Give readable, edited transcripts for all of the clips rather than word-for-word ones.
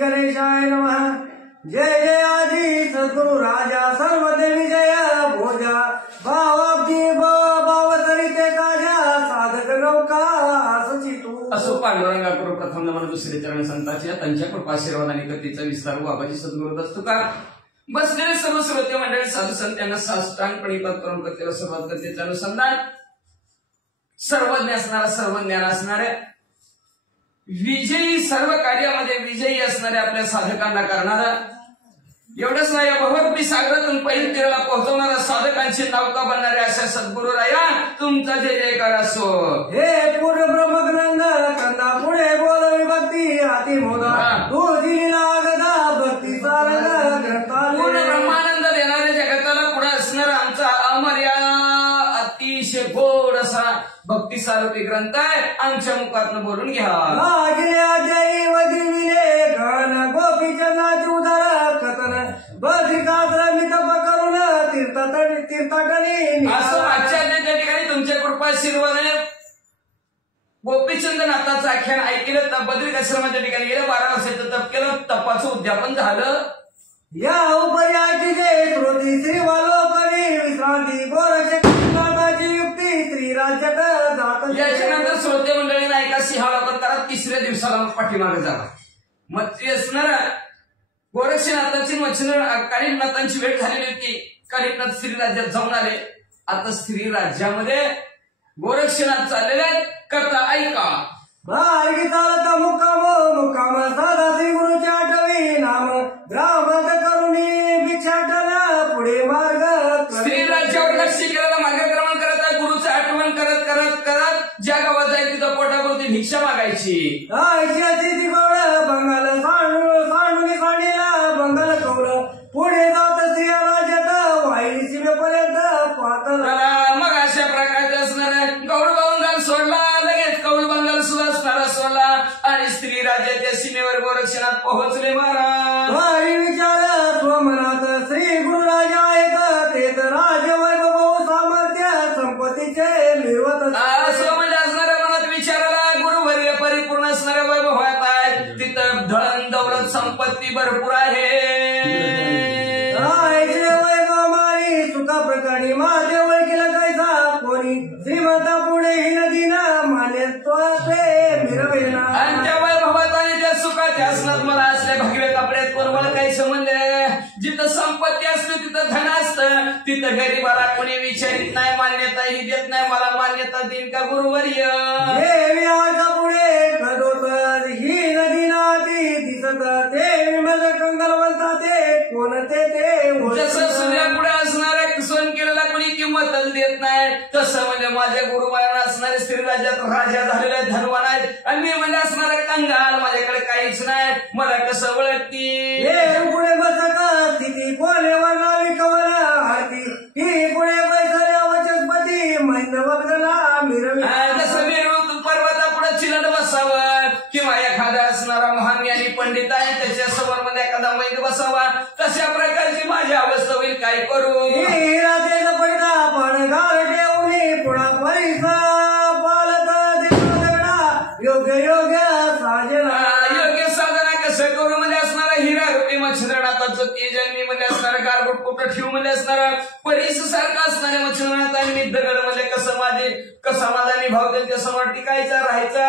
गणेशाय नमः। जय जय आदि सद्गुरु राजा सर्वदेवी जय भोजा भावाब्दी भावसरिते ताजा साधक नौका असची तू। असो पांडुरंगा करू प्रथम नमन दुसरे चरण संतांच्या त्यांच्या कृपाशीर्वादाने कथेचा विस्तार बाबाजी सद्गुरु दस्तुकार बसलेले सर्व श्रोते मंडळी साधू संतांना साष्टांगपणे पत्करून कथेला सुरुवात कथेचं अनुसंधान सर्वज्ञ असणारा सर्व ज्ञान असणाऱ्या विजयी सर्व कार्यामध्ये विजयी असणाऱ्या आपल्या साधकांना करणारा एवढंच नाही भवरूपी सागरातून पहिल्या तीराला पोहोचवणारा साधकांची नौका बनणाऱ्या अशा सद्गुरु राया तुमचा जय जयकार असो। हे पूर्ण ब्रह्मग्रंथ कंदा पुढे बोल विभक्ती अति मोदा तू दिला गदा भक्ती सारंग ग्रंथालय। पूर्ण ब्रह्मानंद देणाऱ्या जगताला पुढे असणारा आमचा अमर्याद अतिशय गोड असा भक्ती सारथी ग्रंथ आहे आमच्या मुखातून बोलून घ्या। जय वदिले घन गोपीचंदाची उदार कथन बद्रिकात्र मी तप करून तीर्थाटनी असं आचार्याच्या ठिकाणी तुमच्या कृपाशीर्वादाने गोपीचंद नाथाचं आख्यान ऐकलं तर बद्रिकाश्रमाच्या ठिकाणी गेलं 12 वर्षाचं तप केलं तपाचं उद्यापन झालं। या उपयाची जय श्रोती श्री वालोपरी विश्रांती गोरक्षनाथाची युक्ती श्री राज्य जात। याच्यानंतर श्रोते मंडळींना ऐका सिंहावला करा 3ऱ्या दिवसाला मग पाठीमागे जावा मग ते असणार गोरक्षनाथाची कालिकनाथांची भेट झालेली होती। कालिकनाथ श्री राज्यात जाऊन आले आता श्री राज्यामध्ये गोरक्षनाथ चाललेले करता ऐका बारगी चालता मुक्काम साधा श्री गुरुच्या आठवी नाम ब्राह्मण करुणी भिक्षाटन पुढे मार्ग श्री राज्यावर लक्ष केलेला मार्गक्रमण करत आहे गुरुचं आठवण करत करत करत ज्या गावात जाईल तिथं पोटापुरती भिक्षा मागायची। बंगाल सांडून सांडीला बंगाल कवलं पुढे जात श्री राज्यात वाई सीमेपर्यंत पाहत मग अशा प्रकारचे असणार गौड बंगाल सोडला लगेच कौल बंगाल सुद्धा असणारा सोडला आणि स्त्री राज्याच्या सीमेवर गोरक्षनाथ पोहोचले महाराज। वारी विचार स्वमनात श्री गुरु राजा आहेत तेच राजवैभव सामर्थ्य संपत्तीचे निर्वत असं म्हणजे असणाऱ्या मनात विचाराला गुरुवर्य परिपूर्ण असणाऱ्या वैभवात आहेत तिथं धन दौलत संपत्ती भरपूर आहे। प्रकारे माझे ओळखीला कैसा कोणी श्रीमंता पुढे ही नदीना माने मिरवेना आणि त्या वैभवात आणि त्या सुखात असणार मला असल्या भगव्या कपड्यात कोण मला काही संबंध जिथं संपत्ती असते तिथं धन असतं तिथं गरीबाला कोणी विचारित नाही मान्यताही देत नाही मला मान्यता देईल का गुरुवर्य पुढे खदोत ही नदी नाती दिसत ते विमल कंगल बोलता ते कोणते ते जसं सूर्यापुढे असणाऱ्या सोन केलेला कोणी किंमतच देत नाही तसं म्हणजे माझ्या गुरुमायाला असणारे श्री राज्यात राजा झालेले धनवान आहेत आणि मी म्हणजे असणारे कंगाल माझ्याकडे काहीच नाही मला कसं ओळखती पुढे बसक स्थिती कोणे वर्णावी कवल हाती ही पुढे पैसा वचनपती महिंद बघला मिरवी जसं मिरवून पर्वता पुढे चिलट बसावं किंवा एखादा असणारा महान ज्ञानी पंडित आहे त्याच्या समोर मध्ये एखादा मैद बसावा तशा प्रकारची माझी अवस्था होईल काय करू राजेचा पडदा पडगार ठेवणे पुढा पैसा पालत दगडा योग्य योग्य साजना योग्य साधना कसं करू म्हणजे असणारा हिरा रुपी मच्छिंद्रनाथाचं तेजन्मी मध्ये असणारा गारगोट कुठं ठेवू मध्ये असणारा परिस सारखा असणाऱ्या मच्छिंद्रनाथांनी दगड म्हणजे कसं माझा निभाव त्यांच्या समोर टिकायचा राहायचा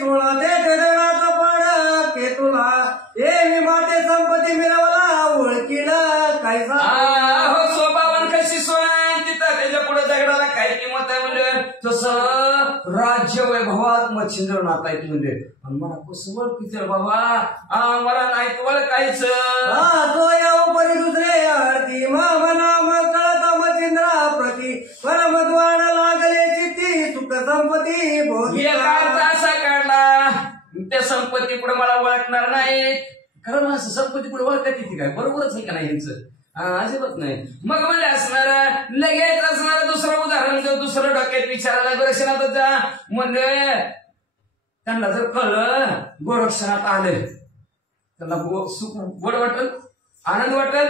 तुला ते दगडाचा पाड के तुला हे माते संपत्ती मिळवला ओळखीला कायसा हो स्वभावन कशी सोय तिथं त्याच्या पुढे दगडाला काय किंमत आहे म्हणजे तसं राज्य वैभवात मच्छिंद्रनाथ आहेत म्हणजे मला कसं ओळखीचं बाबा मला नाही ओळखायचं परी दुसरे आरती नाम कळता मच्छिंद्रा प्रती परमद्वार लागले चित्ती सुख संपत्ती भोगी असा काढला त्या संपत्ती पुढे मला ओळखणार नाही कारण असं संपत्ती पुढे ओळखता किती काय बरोबरच आहे का नाही यांचं अजिबात नाही मग म्हणजे असणार लगेच असणार दुसरं उदाहरण दुसरं डोक्यात विचारायला गोरक्षनाथाचा म्हणजे त्यांना जर कळलं गोरक्षनाथ आले त्यांना सुख गोड वाटल आनंद वाटल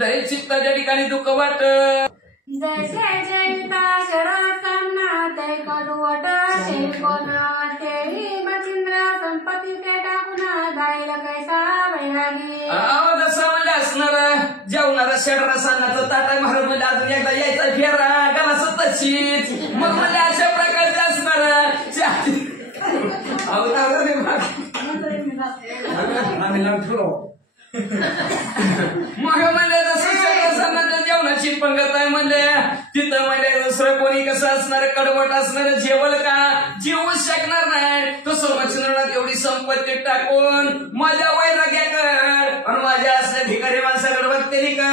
लय चित्ताच्या ठिकाणी दुःख वाटल जय जय जयता शरणांना तै कडवट ते कोणा तेही मचिंद्र संपत्ती ते टाकुना जाईल कैसा वैरागी जसं म्हणजे असणार जेवणारा शेडरा सान्नाचं ताटा महाराज म्हणजे अजून एकदा यायचा फेरा गाला सतशीत मग म्हणजे अशा प्रकारचे असणार मग म्हणजे जसं शेडरा जेवणाची पंगत आहे म्हणजे तिथं म्हणजे दुसरं कोणी कसं असणार कडवट असणार जेवल का जेवूच शकणार नाही तो संरक्षणात एवढी संपत्ती टाकून माझ्या वैराग्याकडे आणि माझ्या असल्या भिकारी माणसाकडे बघते का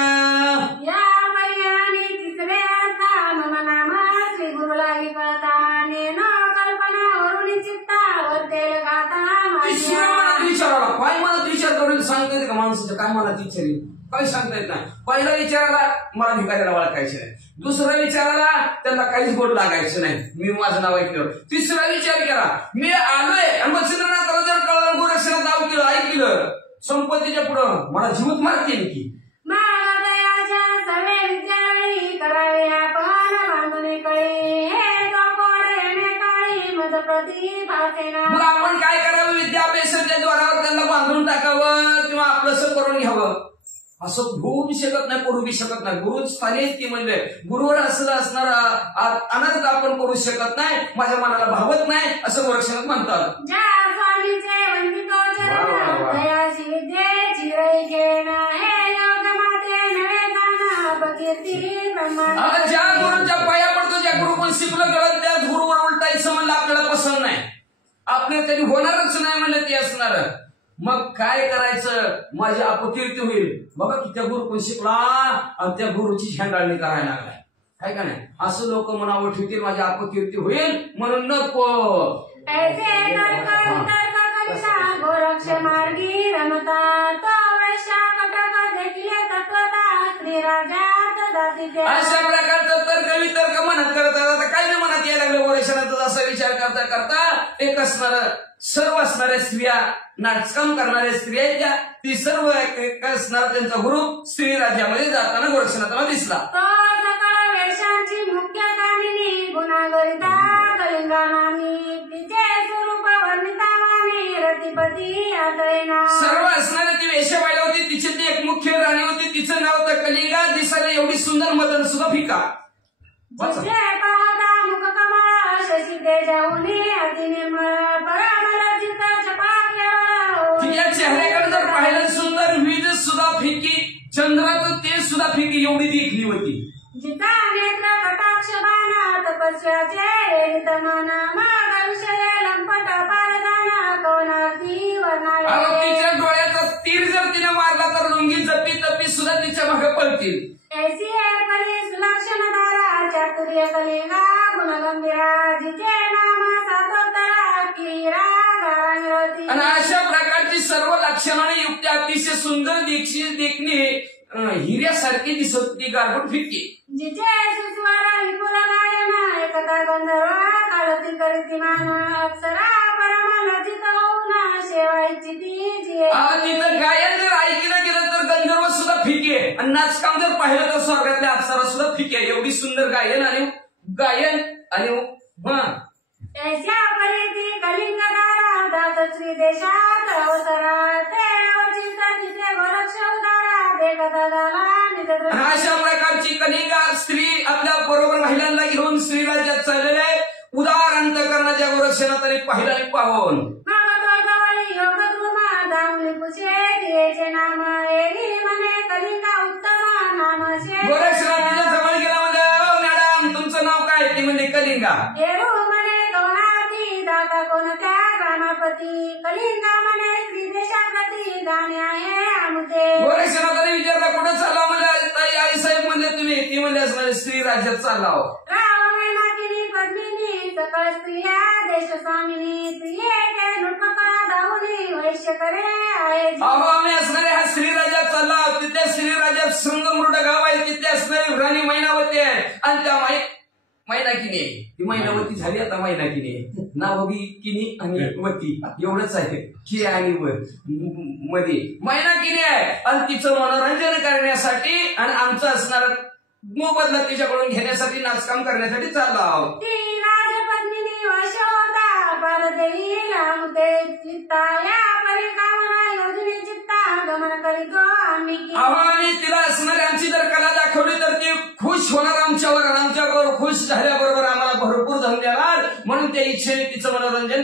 या पर्यायाने तिसरे अर्था मम नाम श्री गुरु लागी कळता नेन कल्पनावरून चित्तावर तेल गाता तिसऱ्या मनात विचाराला काय मनात विचार करून सांगता येते का माणसाचं काय मनात विचारेल काही सांगता येत नाही पहिला विचाराला मला भिकाऱ्याला ओळखायचं नाही दुसरा विचाराला त्यांना काहीच गोड लागायचं नाही मी माझं नाव ऐकलं तिसरा विचार केला मी आलोय आणि मग चंद्रनाथाला जर कळलं गोरक्षणात नाव केलं ऐकलं संपत्तीच्या पुढं मला जीवत मारते की मागदयाच्या सवे विचारणी करावे आपण बांधणे कळे हे तो कोरेने काळी मज प्रतिभासेना मग आपण काय करावं विद्याभ्यासाच्या द्वारावर त्यांना बांधून टाकावं किंवा आपलंसं करून घ्यावं असं होऊ बी शकत नाही करू बी शकत नाही गुरु स्थानी ती म्हणजे गुरुवर असं असणार अनंत आपण करू शकत नाही माझ्या मनाला भावत नाही असं गोरक्षणात म्हणतात ज्या स्वामीचे वंदितो चरण दयाची विद्येची रई घेणं हे योग माते नवे जाणं अपकीर्ती ब्रह्मांड आता ज्या गुरुच्या पाया पडतो ज्या गुरु पण शिकलं कळत त्या गुरुवर उलटायचं म्हणलं आपल्याला पसंत नाही आपल्या तरी होणारच नाही म्हणलं ते असणार मग काय करायचं माझी अपकीर्ती होईल बाबा की त्या गुरु पण शिकला आणि त्या गुरुची झेंडाळणी करायला लागलाय काय का नाही असं लोक मनावर ठेवतील माझी अपकीर्ती होईल म्हणून नको ऐसे तर्क वितर्क करिता गोरक्ष मार्गी रमता तो वैश्या कटक देखिले तत्वता श्री राजात जातीचे अशा प्रकारचं तर्क वितर्क मनात करतात आता काय नाही मनात यायला लागलं गोरक्षणाचा असा विचार करता करता एक असणार सर्व असणाऱ्या स्त्रिया नाचकाम करणाऱ्या स्त्रिया त्या ती सर्व एक असणार त्यांचा गुरु स्त्री राज्यामध्ये जाताना गोरक्षनाथाला दिसला तो सकळ वेशांची मुख्य कामिनी गुणागरिता कलिंगा नामी तिचे स्वरूप वर्णिता माने रतिपती आदयना सर्व असणाऱ्या ती वेश्याबाईला होती तिची ती एक मुख्य राणी होती तिचं नाव होतं कलिंगा दिसायला एवढी सुंदर मदन सुद्धा फिका जिचे पाहता मुख कमळ शशी तेजाऊने अतिनिर्मळ परमलजित छपा केवळ तिच्या चेहऱ्याकडे जर पाहिलं सुंदर वीज सुद्धा फिकी चंद्राचं तेज सुद्धा फिकी एवढी देखली होती जिचा नेत्र कटाक्ष बाण तपस्याचे रेलित मन माग विषय लंपट पारदान कवनार्थी वर्णावे तिच्या डोळ्याचा तीर जर तिने मारला तर लुंगी जपी तपी सुद्धा तिच्या मागे पळतील ऐसी कली सुलक्षण धारा चातुर्य कलिंगा गुणगंभीरा जिचे नाम सातोत्तरा किरा गारांगरती आणि अशा प्रकारची सर्व लक्षणाने युक्त अतिशय सुंदर देखणी हिऱ्यासारखी दिसत होती गारगुट फिरकी जिचे सुस्वर विपुल गायन एकता गंधर्व काळती करीती मान अप्सरा परम लजित होऊन सेवा इच्छिती जिये तिथं गायन जर ऐकलं गेलं तर गंधर्व सुद्धा फिके आणि नाचकाम जर पाहिलं तर स्वर्गातल्या अप्सरा सुद्धा फिके एवढी सुंदर गायन आणि ऐशा परिती कलिंगदारा दात श्री देशात अवसरा ते अवचिता तिथे गोरक्ष उदारा देखता झाला निजदृष्टी अशा प्रकारची कलिंगा स्त्री आपल्या बरोबर महिलांना घेऊन स्त्री राज्यात चाललेले आहे उदार अंतकरणाच्या गोरक्षणात पाहिलं आणि पाहून योग द्रुमा दामली पुषे तिचे नाम एरी मने कलिंगा उत्तम नामशे गोरक्षणाच्या जवळ गेला म्हणजे मॅडम तुमचं नाव काय ती म्हणजे कलिंगा एरू मने गौणाती दाता कोणत्या ग्रामापती कलिंगा मने श्री देशापती जाणे आहे आमुते गोरक्षणात विचारला कुठं चालला म्हणजे आई साहेब म्हणजे तुम्ही ती म्हणजे स्त्री राज्यात चालला रावणाकिनी पद्मिनी सकळ स्त्रिया देश स्वामिनी प्रिये नृपका दाहुनी वैश्य करे आहे आम्ही असणारे हा श्री राज्यात चालला तिथल्या श्री राज्यात संगमृड गाव आहे तिथे असणारी राणी मैनावती आहे आणि त्या मैनाकिनी ती मैनावती झाली आता मैनाकिनी नावगी किनी आणि वती एवढंच आहे की आणि मध्ये मैनाकिनी आहे आणि तिचं मनोरंजन करण्यासाठी आणि आमचं असणार मोबदला तिच्याकडून घेण्यासाठी नाचकाम करण्यासाठी चाललो आहोत ती राजपत्नी वैश्य होता परदेवी लांबते चित्ता या परिकामना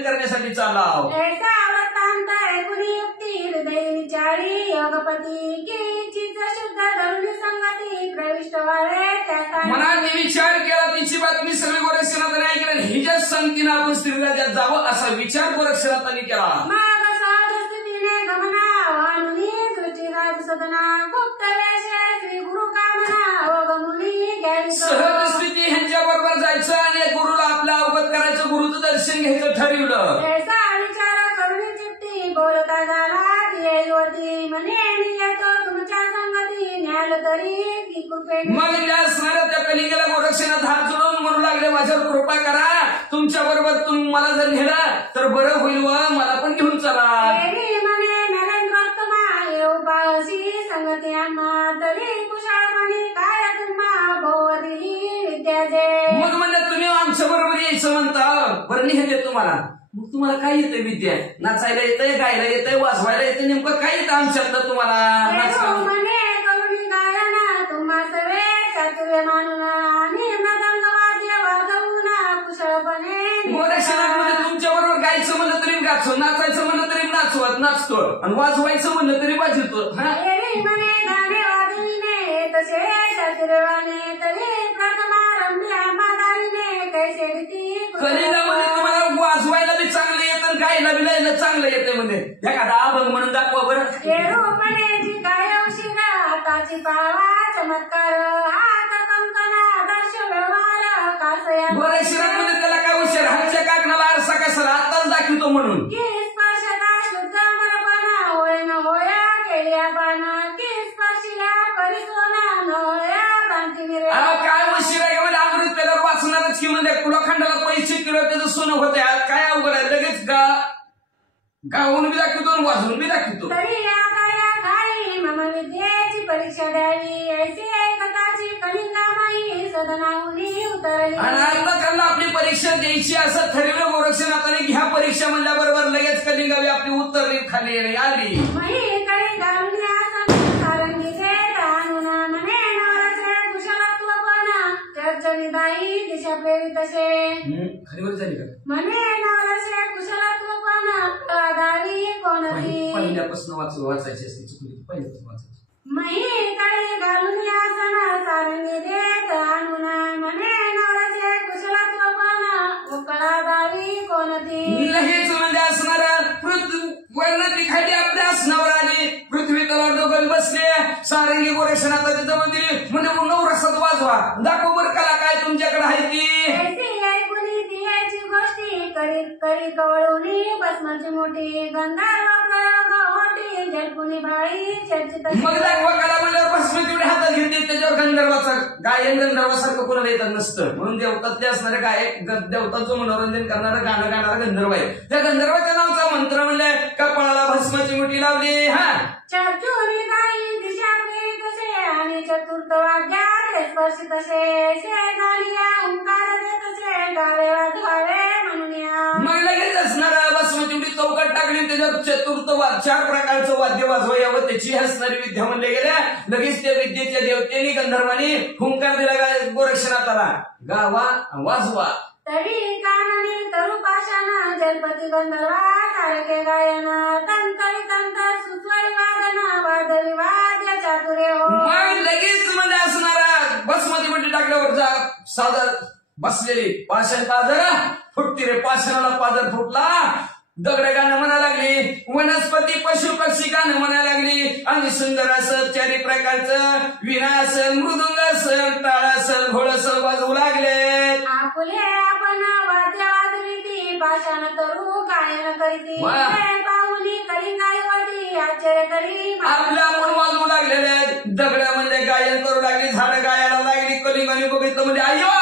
करण्यासाठी चालाव. ऐसा वृत्तांत ऐकुनी युक्ती हृदय विचारी योगपती की चित्त शुद्ध धरुणी संगती प्रविष्ट व्हावे त्या मनात विचार केला तिची बातमी सगळी गोरक्षनाथाने ऐकली. हिच्या संगतीनं आपण श्रीराजात जावं असा विचार गोरक्षनाथाने केला. माग सहज स्थितीने गमना वानुनी दृष्टीराज सदना गुप्त वेश श्री गुरु कामना ओगमुनी घ्यावी सहज स्थिती ह्यांच्या बरोबर जायचं आणि गुरुला आपल्या अवगत करायचं, गुरुचं दर्शन घ्यायचं ठरवलं. ऐसा विचार करुणी चित्ती बोलता झाला ती युवती म्हणे मी येतो तुमच्या संगती न्याल तरी की कृपेने. मग त्या असणाऱ्या त्या कलिंगला गोरक्षनाथ हात जोडून म्हणू लागले माझ्यावर कृपा करा, तुमच्या बरोबर तुम्ही मला जर नेला तर बरं होईल व मला पण घेऊन चला. म्हणे नरेंद्रोत्तमा येऊ पावसी संगती आम्हा तरी कुशाळपणी काय तुम्हा भोवती विद्या दे. मग म्हणलं तुम्ही आमच्या बरोबर यायचं म्हणता, बरं निघते तुम्हाला. मग तुम्हाला काय येतंय विद्या? नाचायला येतंय, गायला येतंय, वाजवायला येतंय, नेमकं काय येतं आमच्यातलं तुम्हाला? म्हणे करुणी गायना तुम्हा सवे चातुर्य मानून आणि मृदंग वाद्य वाजवून कुशळपणे. गोरक्षनाथ म्हणजे तुमच्या बरोबर गायचं म्हणलं तरी गाचो, नाचायचं म्हणलं तरी नाचतो आणि वाजवायचं म्हणलं तरी वाजवतो. म्हणे गाणे वाजविणे तसे चातुर्यवाने तरी प्रथमारंभी आम्हादारीने कैसे रीती कलिंगामध्ये तुम्हाला वाजवायला बी चांगलं येतं, गायला बी लायला चांगलं येतं. म्हणजे एखादा अभंग म्हणून दाखवा बरं. रूपणे जी गायवशी हाताची पावा चमत्कार हात कंकणा दर्श व्यवहार कासया. गोरक्षनाथ म्हणजे त्याला काय उशीर, हातच्या काकणाला आरसा कशाला आताच दाखवतो म्हणून. की स्पर्शता शुद्ध मरपणा होय न होया केल्या पाना की स्पर्शिया परिसोना न होया भ्रांती विरे. काय उशीर आहे म्हणजे अमृत त्याला वाचणारच की म्हणजे कुलाखंडाला पैसे किलो त्याचं सोनं होते. काय अवघड आहे, लगेच गाऊन बी दाखवतो वाजवून बी दाखवतो. तरी आता या काळी मम विद्येची परीक्षा द्यावी ऐसी एकताची कलिंगामाई सदनाहुनी उतरली. आणि आता त्यांना आपली परीक्षा द्यायची असं ठरवलं गोरक्षनाथाने. घ्या परीक्षा म्हणल्याबरोबर लगेच कलिंगावी आपली उत्तरली खाली आली. मही कडे घालून आसन सारंगी देत आणून म्हणे नवराचे कुशलत्व पण चर्चनिदायी दिशा प्रेरित असे. खालीवर झाली का? म्हणे नवराचे कुशलत्व पण गावी कोणती. पहिल्यापासून वाचायची असते, चुकली पहिल्यापासून वाचायची. मही कडे घालून आसन सारंगी देत आणून म्हणे नवराचे कुशलत्व पण उकळा गावी कोणती. लगेच म्हणजे असणारा वर्णातली खाली आपल्या आसनावर आली, पृथ्वी तलावर डोकं बसले, सारंगी गोरक्षनाथाच्या जवळ दिली म्हणजे नवरसात वाजवा, दाखव बरं कला काय तुमच्याकडे आहे ती. ऐकुनी दियाची गोष्टी करी करी कवळुनी भस्माची मोठी गंधार प्रयोग होती जलपुनी भाई चर्चित. मग दाखवा कला म्हणल्यावर भस्म तेवढे हातात घेतली, त्याच्यावर गंधर्वाचा गायन गंधर्वासारखं कोणाला येतात नसतं. म्हणून देवतातले असणारे गायक देवताचं मनोरंजन करणारं गाणं गाणारा गंधर्व आहे. त्या गंधर्वाच्या नावाचा मंत्र म्हणले कपाळाला भस्माची मुठी लावली. हा चर्चुनी गाई दिशा प्रेरित असे आणि चतुर्थ वाद्यात स्पर्शित असे शेजारिया ओंकार देत असे गावे वाजवावे म्हणून या. मग लगेच असणारा भस्माची मुठी चौकट टाकली, त्याच्यावर चतुर्थ 4 प्रकारचं वाद्य वाजवा यावं त्याची असणारी विद्या म्हणले गेल्या. लगेच त्या विद्येच्या देवतेने गंधर्वाने हुंकार दिला गोरक्षनाथाला, गावा वाजवा. तरी काननी तरुपाशाना जलपती गंधर्वा तारके गायन तंतरी तंतर सुस्वरी वादन वादळी वाद्य चातुर्य हो. मग लगेच म्हणजे असणारा भस्माची मुठी टाकल्यावर जा सादर बसलेली पाषाण पाजर फुटती रे, पाषाणाला पाजर फुटला. दगड गाणं म्हणा लागली, वनस्पती पशु पक्षी गाणं म्हणा लागली आणि सुंदर असं 4 प्रकारचं विणा असेल, मृदुंग असेल, टाळ असेल, घोळ असेल वाजवू लागले. आपुले आपण वाद्य वाजविती पाषाण तरू गायन करीती पाहुनी कलिंगायुवती आश्चर्य करी. आपल्या आपण वाजवू लागलेले दगड म्हणजे गायन करू लागली, झाडं गायला लागली. कलिंगाने बघितलं म्हणजे आयो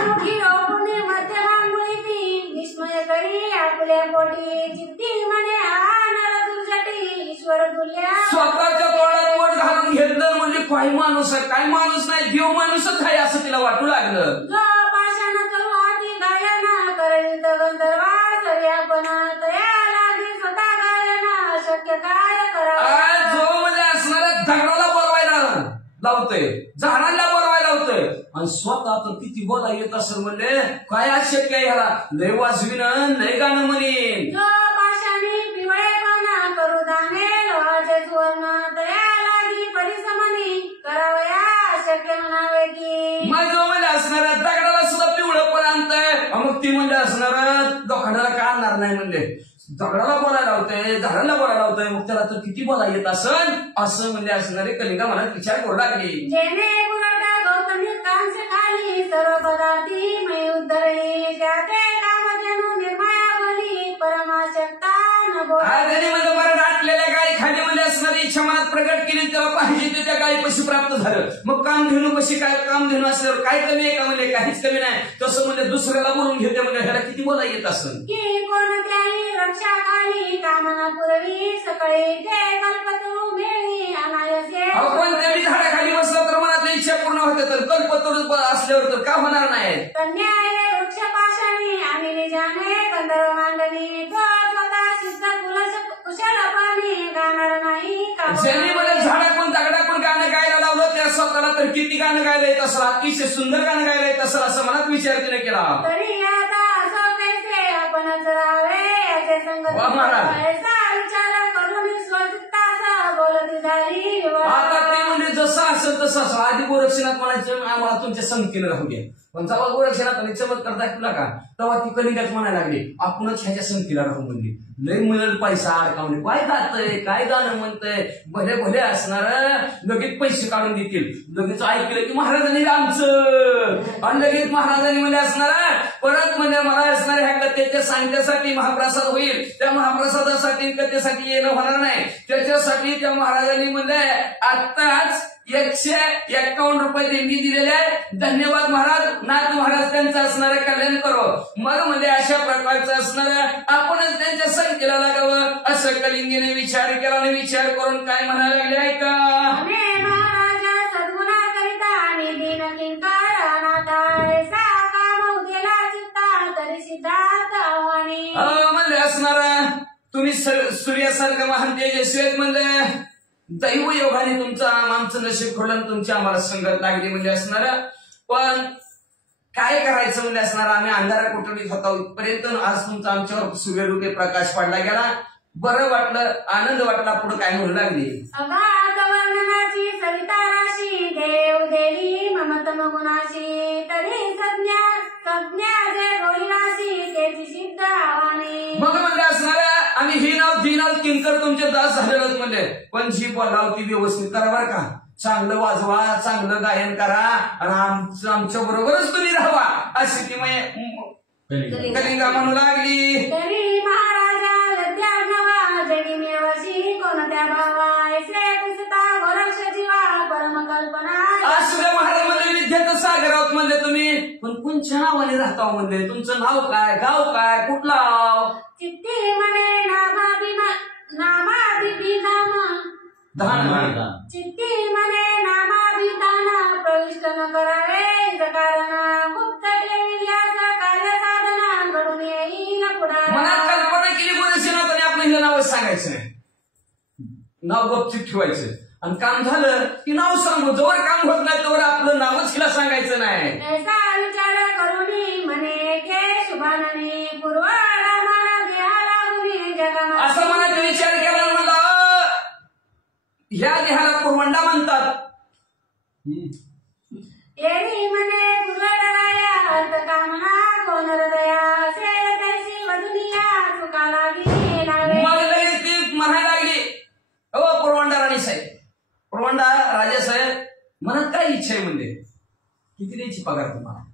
मुखी रोपुनी मध्यमांगुळीती विस्मय करी आपल्या पोटी चित्ती म्हणे हा नर दुर्जटी ईश्वर तुल्या. स्वतःच्या तोंडात बोट घालून घेतलं म्हणजे काय माणूस आहे, काय माणूस नाही, देव माणूसच आहे असं तिला वाटू लागलं. जो पाषाण तरू आधी गायन करीत गंधर्वा सर्यापण तया लागी स्वतः गायन शक्य काय करावं. जो म्हणजे असणाऱ्या दगडाला बोलवायला लावतोय, झाडांना बोलवायला लावतोय आणि स्वतः तर किती बोला येत असेल म्हणले काय अशक्य आहे ह्याला लय वाजवीन लय गाणं म्हणेन जो पाशाने पिवळेपणा करू दाने लोहाचे सुवर्ण तया लागी परिश्रमनी करावया शक्य म्हणावे की मग जो म्हणजे असणार दगडाला सुद्धा पिवळं पण आणतंय मग ती म्हणजे असणार दोखाडाला का आणणार नाही म्हणले दगडाला बोलायला लावतंय झाडाला बोलायला लावतंय मग त्याला तर किती बोला येत असन असं म्हणजे असणारे कलिंगा मनात विचार करू लागली जेणे गुणाटा गौतमी कांस्य खाली सर्व पदार्थी मै उद्धरणी त्याचे कामधेनु निर्माया बली परमाशक्ता न बोला म्हणजे बरं दाटलेल्या गायी खाली म्हणजे असणारी इच्छा मनात प्रगट केली तेव्हा पाहिजे ते त्या गायी पशी प्राप्त झालं मग कामधेनू कशी काय कामधेनू असल्यावर काय कमी आहे का म्हणजे काहीच कमी नाही तसं म्हणजे दुसऱ्याला बोलून घेते म्हणजे ह्याला किती बोला येत असन की कोणत्याही रक्षा खाली कामना पुरवी सकाळी ते कल्पतरू मेळी अनायसे कोणत्या बी झाडाखाली बसलं तर मनातल्या इच्छा पूर्ण होते तर कल्पतरू असल्यावर तर का होणार नाही कन्याय वृक्ष पाशाणी आणि निजाने गंधर्व मांडणी तो स्वतः सिद्ध कुशलपणे गाणार नाही ज्यांनी मला झाडाकडून दगडाकडून गाणं गायला लावलं त्या स्वतःला तर किती गाणं गायला येत असेल अतिशय सुंदर गाणं गायला येत असेल असं मनात विचार तिने केला तरी आता असो कैसे आपणच राहावे याचे संगत विचार करून स्वचित्ताचा बोलती झाली आता ते म्हणजे जसं असेल तसं असं आधी गोरक्षनाथ म्हणायचं आम्हाला तुमच्या संगतीने राहू द्या पण जेव्हा गोरक्षनाथाने चमत्कार दाखवला का तेव्हा ती कलिंगाच म्हणायला लागली आपणच ह्याच्या संगतीला राहू म्हणली लय मिळेल पैसा अडकावणे काय गातय काय गाणं म्हणतंय भले भले असणार लगेच पैसे काढून देतील लगेच ऐकलं की महाराजांनी आमचं आणि लगेच महाराजांनी म्हणजे असणार परत म्हणजे मला असणार ह्या कथेच्या सांगण्यासाठी महाप्रसाद होईल त्या महाप्रसादासाठी कथेसाठी येणं होणार नाही त्याच्यासाठी त्या महाराजांनी म्हणजे आत्ताच 151 रुपये देणगी दिलेले आहे धन्यवाद महाराज नाथ महाराज त्यांचं असणारे कल्याण करो मग म्हणजे अशा प्रकारचं असणार आपणच त्यांच्या संख्येला लागावं असं कलिंगीने विचार केला आणि विचार करून काय म्हणायला लागले ऐका महाराजा सद्गुणा करिता आणि दिन किंकार नाथाय काम उद्याला चित्ता तरी सिद्धार्थ आव्हानी म्हणले असणार तुम्ही सूर्यासारखं महान तेजस्वी आहेत म्हणले दैव योगाने तुमचं आमचं नशीब खोडलं तुमची आम्हाला संगत लागली म्हणजे असणार पण काय करायचं म्हणजे असणार आम्ही अंधारा कोठडीत होता इथपर्यंत आज तुमचा आमच्यावर सूर्यरूपे प्रकाश पडला गेला बरं वाटलं आनंद वाटला पुढे काय म्हणू लागली अगाध वर्णनाची सविता राशी देव देवी ममतम गुणाची तरी संज्ञा जे गोळीराशी त्याची सिद्ध आव्हाने मग म्हणजे असणार आम्ही ही नाव किंकर तुमचे दास झालेलो म्हणजे पण जी बोलाव ती व्यवस्थित करा बरं का चांगलं वाजवा चांगलं गायन करा आणि आमच्या बरोबरच तुम्ही राहावा अशी ती कलिंगा म्हणू लागली तरी महाराजा लद्या नवा जगी मिळवाशी कोणत्या भावा ऐसे पुसता गोरक्ष जीवा परम कल्पना असल्या महाराज म्हणजे विद्याचं सागर आहोत म्हणले तुम्ही पण कोणच्या नावाने राहता म्हणले तुमचं नाव काय गाव काय कुठला चित्ती म्हणे चित्ती म्हणे नामाभिधान प्रविष्ट न करावे कारण गुप्त ठेविल्यास कार्य साधना घडून येईल पुढे मनात कल्पना केली बोलायची ना तरी आपलं हे नावच सांगायचं नाही नाव गपचित ठेवायचं आणि काम झालं की नाव सांगू जोवर काम होत नाही तोवर आपलं नावच हिला सांगायचं नाही ऐसा विचार करून म्हणे के शुभाननी पूर्वाला मला देहाला जगा असं मनात विचार केला मला ह्या देहाला पुरवंडा म्हणतात एरी म्हणे पूर्वराया अर्थ कामना कोण हृदया से तैसी वधुनिया चुका लागली लावे मग लगेच ती म्हणायला लागली अहो पुरवंडा राणी साहेब पुरवंडा राजा साहेब मनात काय इच्छा आहे म्हणजे किती द्यायची पगार तुम्हाला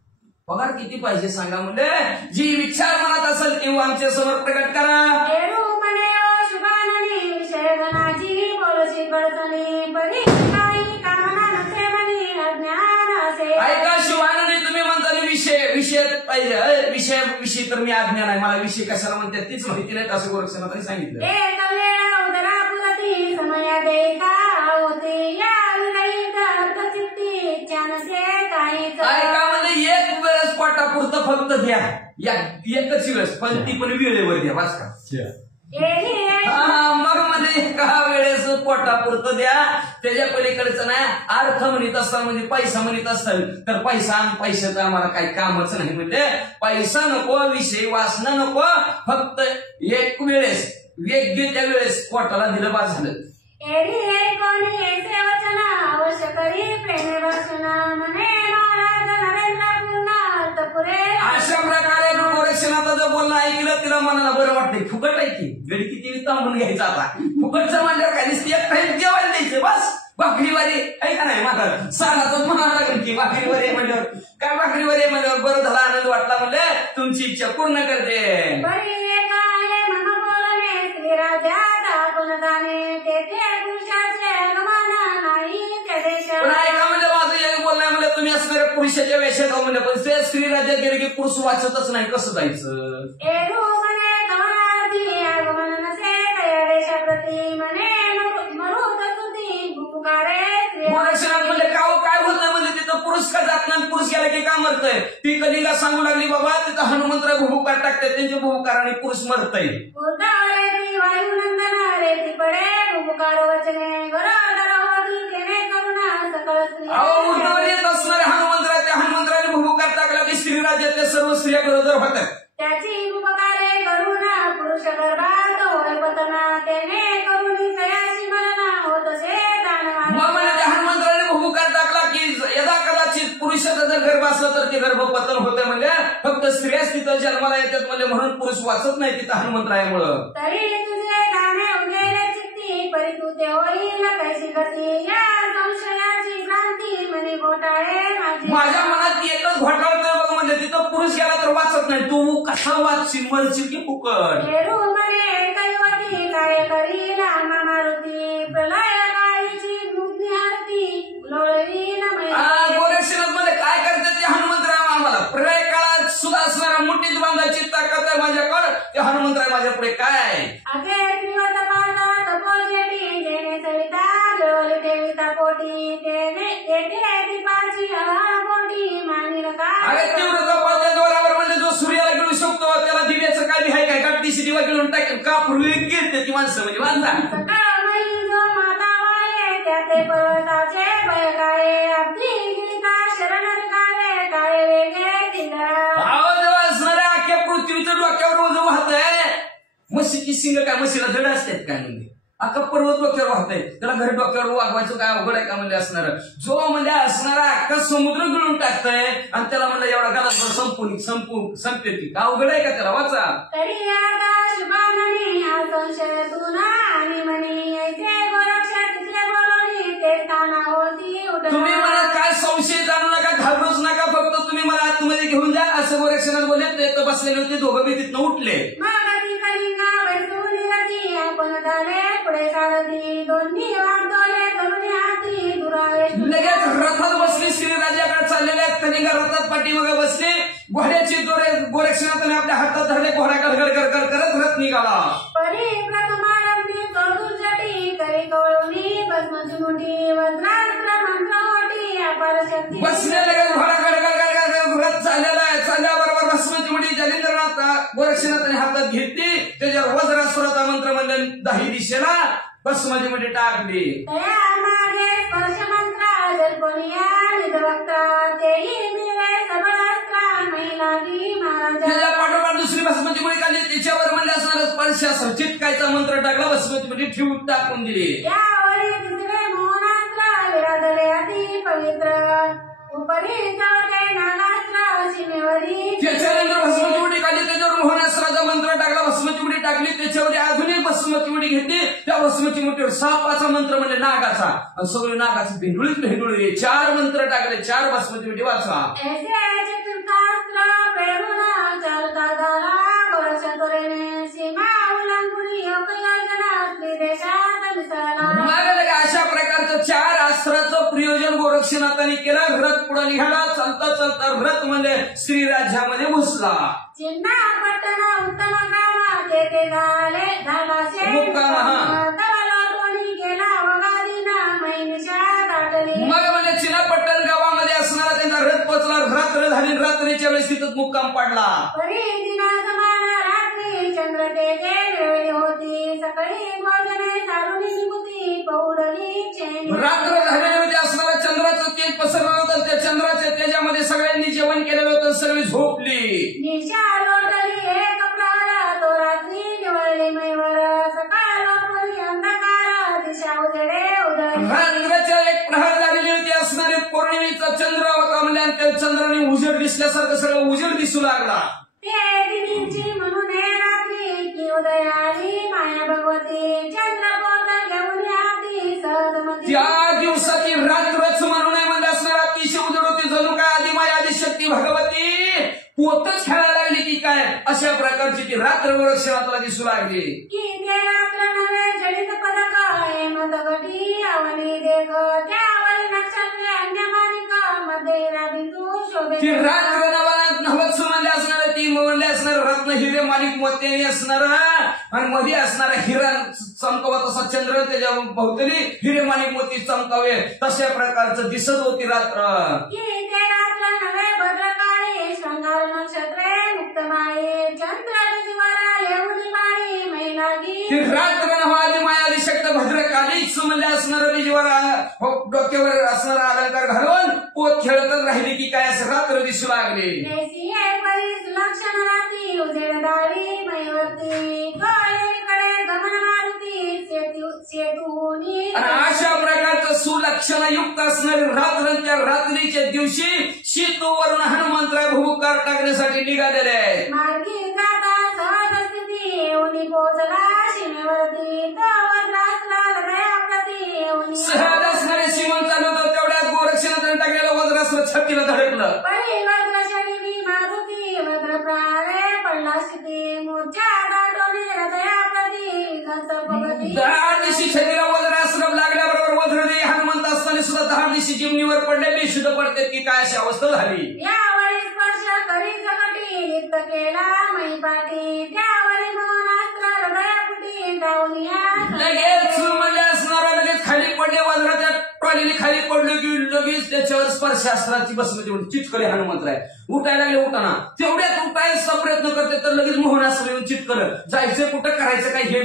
पगार किती पाहिजे सांगा म्हणजे जी विचार मनात असेल ती आमच्या समोर प्रकट करा एरू म्हणे शुभाननी विषय गणाची बोलशी कळसणी परी काही कामना नसे म्हणे अज्ञान असे ऐका शिवानी तुम्ही म्हणता विषय पाहिजे विषय तर मी अज्ञान आहे मला विषय कशाला म्हणतात तीच माहिती नाही असं गोरक्षनाथांनी सांगितलं एक वेळा उदरापुरती समया देता होते या विरहित अर्थचित्ती इच्छानसे काहीच ऐका म्हणजे एक वेळेस पोटापुरतं फक्त द्या एकच वेळेस पण ती पण वेळेवर द्या वाच का एही मग मध्ये एका वेळेस फक्त पोटापुरतं द्या, त्याच्या पलीकडचं नाही. अर्थ म्हणत असताना म्हणजे पैसा म्हणत असताना तर पैशाचं आम्हाला काही कामच नाही. म्हणजे पैसा नको, विषय वासना नको, फक्त एक वेळेस योग्य त्या वेळेस पोटाला दिलं बा झालं. एरी कोणी ऐसे वचन अवश्य करी प्रेमे भाषण म्हणे महाराज नरेंद्र पूर्ण पुरे. अशा प्रकारे गोरक्षनाथा जो बोलणं ऐकलं तिला मनाला बरं वाटतंय. फुकट आहे की घरी किती थांबून घ्यायचं आता. फुकटचं म्हणल्यावर काय दिसते एक टाईम जेवायला द्यायचं बस. भाकरीवारी आहे का नाही माझा सालातच म्हणावं लागेल की भाकरीवारी म्हणल्यावर काय भाकरीवारी आहे म्हणल्यावर बरं झाला आनंद वाटला म्हणजे तुमची इच्छा पूर्ण करते. राजा दाखवून जाणे तेथे पुरुषाचे गमन नाही त्या देशात. पण ऐका म्हणजे माझं एक बोलणं म्हणजे तुम्ही असणाऱ्या पुरुषाच्या वेशात म्हणजे पण ते स्त्री राज्यात गेले की पुरुष वाचतच नाही कसं जायचं. एरू म्हणे गमनार्थी आगमन नसे त्या देशाप्रती म्हणे मरुत तुझी भुपुकारे. गोरक्षनाथ म्हणजे काय होत नाही म्हणजे तिथं पुरुष का जात नाही. पुरुष गेला की का मरतय. ती कलिंगा सांगू लागली बाबा तिथं हनुमंतराय भुभुकार टाकतात त्यांचे भुभुकार आणि पुरुष मरतय. वायुनंदन रेती पडे भुपुकार वचने गरोदर होती तेने करुणा सकळ स्त्री. उद्धवर येत असणारे हनुमंतराने भुभुकार टाकला की स्त्री राज्यातल्या सर्व स्त्रिया गरोदर होतात. त्याची भुपकारे करुणा पुरुष गर्भात होय पतना तेने करुणी तयाशी मरणा होतसे दानवान. मग म्हणजे हनुमंतराने भुभुकार टाकला की यदा कदाचित पुरुषाचा जर गर्भ असला तर ते गर्भपतन होते म्हणजे फक्त स्त्रियाच तिथं जन्माला येतात म्हणजे म्हणून पुरुष वाचत नाही तिथं हनुमंतरायामुळं. तरी तुझे दाने उगेले चित्ती परी तू ते होईल कैसी गती या संशयाची क्रांती म्हणे घोटाळे माझ्या मनात एकच घोटाळतोय बघ म्हणजे तिथं पुरुष गेला तर वाचत नाही. तू कसा वाचशील मरशील की फुकट. हेरू म्हणे कैवती काय करील मारुती प्रलयकारीची मुग्धी आरती लोळवीन गोरक्षनाथ मध्ये काय करतात ते हनुमंतराय आम्हाला प्रलय काळात सुद्धा असणारा मुठीत बांधायची ताकद आहे माझ्याकडं. ते हनुमंतराय माझ्या पुढे काय अगे त्रिवत पादा तपोजेटी जेणे सविता जवळ देविता पोटी तेने तेथे दीपाची पोटी मानिल का. अरे तीव्र तपाच्या जोरावर म्हणजे जो सूर्याला गिळू शकतो त्याला दिव्याचं काय आहे काय गाठीशी दिवा गिळून टाकेल का पूर्वी गिरते ती माणसं म्हणजे माणसा. सकाळ मैल जो माता वाये त्याते पर्वताचे भय काय अब्दी गीता शरण कावे काय वेगे तिंदळा. असणाऱ्या अख्ख्या पृथ्वीचं डोक्यावर ओझं वाहतंय. म्हशीची शिंग काय म्हशीला धड असतात काय म्हणजे अख्खा पर्वत डोक्यावर वाहतंय. त्याला घरी डोक्यावर वागवायचं काय अवघड आहे का म्हणजे असणार. जो म्हणजे असणारा अख्खा समुद्र गिळून टाकतंय आणि त्याला म्हणजे एवढा घरात संपते का अवघड आहे का त्याला वाचा. तरी आकाश बाणनी हा संशय तुना आणि म्हणी ऐसे गोरक्ष तिथे बोलवली ते स्थाना होती उठला. तुम्ही मला काय संशय जाणू नका घाबरूच नका फक्त तुम्ही मला आतमध्ये घेऊन जा असं गोरक्षनाथ बोलले. ते बसलेले होते दोघं बी तिथनं उठले. मागती कलिंगा वैसून रती आपण झाले पुढे सारथी दोन्ही वागदोरे करून हाती दुरावे. लगेच रथात बसली श्री राज्याकडे चाललेल्या आहेत. कलिंगा रथात पाठीमागे बसले. घोड्याची दोरे गोरक्षनाथाने आपल्या हातात धरले. घोडा गडगड करत रथ निघाला. परी प्रथमारंभी चौदू जटी करी कवळूनी भस्मची मुठी वज्रास्त्र मंत्रवटी अपार शक्ती. बसले लगेच घोडा गडगड रथ चाललेला आहे. चालल्याबरोबर भस्मची मुठी जालिंद्रनाथ गोरक्षनाथाने हातात घेतली. त्याच्यावर वज्रास्त्राचा मंत्र म्हणजे 10 दिशेला भस्मची मुठी टाकली. तया मागे स्पर्श मंत्र जल्पनिया निधवक्ता तेही मिळवे सबळास्त्र महिलागी महाराजा. त्याच्या पाठोपाठ दुसरी भस्मची मुठी काढली. त्याच्यावर म्हणजे असणारा स्पर्श चिटकायचा मंत्र टाकला. भस्मची मुठी ठेवून टाकून दिली. यावरी तिसरे मोहनास्त्र विराजले अति पवित्र उपरी चौथे नागास्त्र सीमेवरी. त्याच्यानंतर भस्मची मुठी काढली. त्याच्यावर मोहनास्त्राचा मंत्र टाकला. भस्मची मुठी टाकली. त्याच्यावर अजून एक भस्मची मुठी घेतली. त्या भस्मची मुठीवर सापाचा मंत्र म्हणजे नागाचा सगळे नागाचे भेंडुळी 4 मंत्र टाकले. 4 भस्मची मुठी वाचा. ऐसे चतुर्थास्त्र प्रेरणा चालता झाला गोरक्ष तोरेने सीमा उल्लंघुनी योगयोजना स्त्री देशात मिसळला. अशा प्रकारचं 4 अस्त्राचं प्रयोजन गोरक्षनाथाने केलं. रथ पुढे निघाला. चालता रथ म्हणजे श्री राज्यामध्ये घुसला. चिन्हा पट्टण उत्तम कामा तेथे झाला गेला वगारीना महिनिशा दाटली. मग म्हणजे चिनापट्टण गावामध्ये असणारा त्यांचा रथ पोचला. रात्र झाली. रात्रीच्या वेळेस तिथं मुक्काम पडला. परी दिना समान रात्री चंद्र तेजे वेळी होती सकाळी भोजने सारुणी निभूती रात्र झालेली होती. असणारा चंद्राचं तेज पसरलं होतं. त्या चंद्राच्या तेजामध्ये सगळ्यांनी जेवण केलेलं होतं. सगळी झोपली. निशा लोटली एक प्रहर तो रात्री निवळली मैवर सकाळ लोटली अंधकार दिशा उजडे उदय. रात्रीच्या एक प्रहर झालेली होती. असणारे पौर्णिमेचा चंद्र होता म्हणजे आणि त्या चंद्राने उजेड दिसल्यासारखं सगळं उजेड दिसू लागला. ते दिनीची म्हणून रात्री की उदय आली माया भगवती चंद्रपोत घेऊन हाती सहजमती. त्या दिवसाची रात्रच म्हणून म्हणजे असणारा अतिशय उजेड होती. जणू काय आदिमाया आदिशक्ती भगवती पोतच खेळायला लागली की काय अशा प्रकारची ती रात्रभर शिवाला दिसू लागली. की ते रात्र नव्हे जडित पदक हेमंतगटी आवनी देख त्यावरी नक्षत्रे अन्यमानिक मध्ये बिंदू शोभे. ती रात्र नवच म्हणजे असणार ती म्हणले असणार रत्न हिरे मालिक मोत्याने असणार आणि मध्ये असणारा हिरा चमकावा तसा चंद्र त्याच्या भोवतली हिरे मालिक मोती चमकावे तशा प्रकारचं दिसत होती रात्र. की ते रात्र नव्हे भद्रकाळी शृंगार नक्षत्रे मुक्तमाळी चंद्र जीवाला येऊन माळी मैलागी. ती रात्र नव्हा आदिमाया आदिशक्त भद्रकालीच म्हणजे असणार बीजवर डोक्यावर असणारा अलंकार घालून पोत खेळतच राहिली की काय असं रात्र दिसू लागले. देशी आहे परीस लक्षण राती उजेड दारी मैवरती कळेकडे गमन मारुती सेतूनी. आणि अशा प्रकारचं सुलक्षणयुक्त असणारी रात्र त्या रात्रीच्या दिवशी शेतूवरून हनुमंतराय भूकार टाकण्यासाठी निघालेले आहेत. मार्गी जाता सहज स्थिती येऊनी पोचला सीमेवरती तवद्रासला हृदयाप्रती येऊनी. सहज असणारे सीमन चालू होतं तेवढ्यात गोरक्षणात टाकलेलं वज्रास्त्र छातीला धडकलं. परी वज्र शरीरी मारुती वज्र प्राणे पडला स्थिती मूर्छा दाटोनी हृदयाप्रती घसपगती. 10 दिवशी छतीला वज्रास्त्र लागल्याबरोबर वज्रदेही हनुमंत असताना सुद्धा 10 दिवशी जिमनीवर पडले बेशुद्ध पडते की काय अशी अवस्था झाली. यावरी स्पर्श करी जगटी लिप्त केला मैपाटी त्यावरी मोहनास्त्र हृदयापुटी दावनिया. लगेच म्हणजे असणारा लगेच खाली पडले वज्राच्या टॉलीने खाली पडले की लगेच त्याच्यावर स्पर्शास्त्राची बसमध्ये चिटकले हनुमंतराय. उठायला लागले उठाना तेवढ्यात उठायचा प्रयत्न करते तर लगेच मोहनास्त्र येऊन चिटकलं. जायचं कुठं करायचं काय हे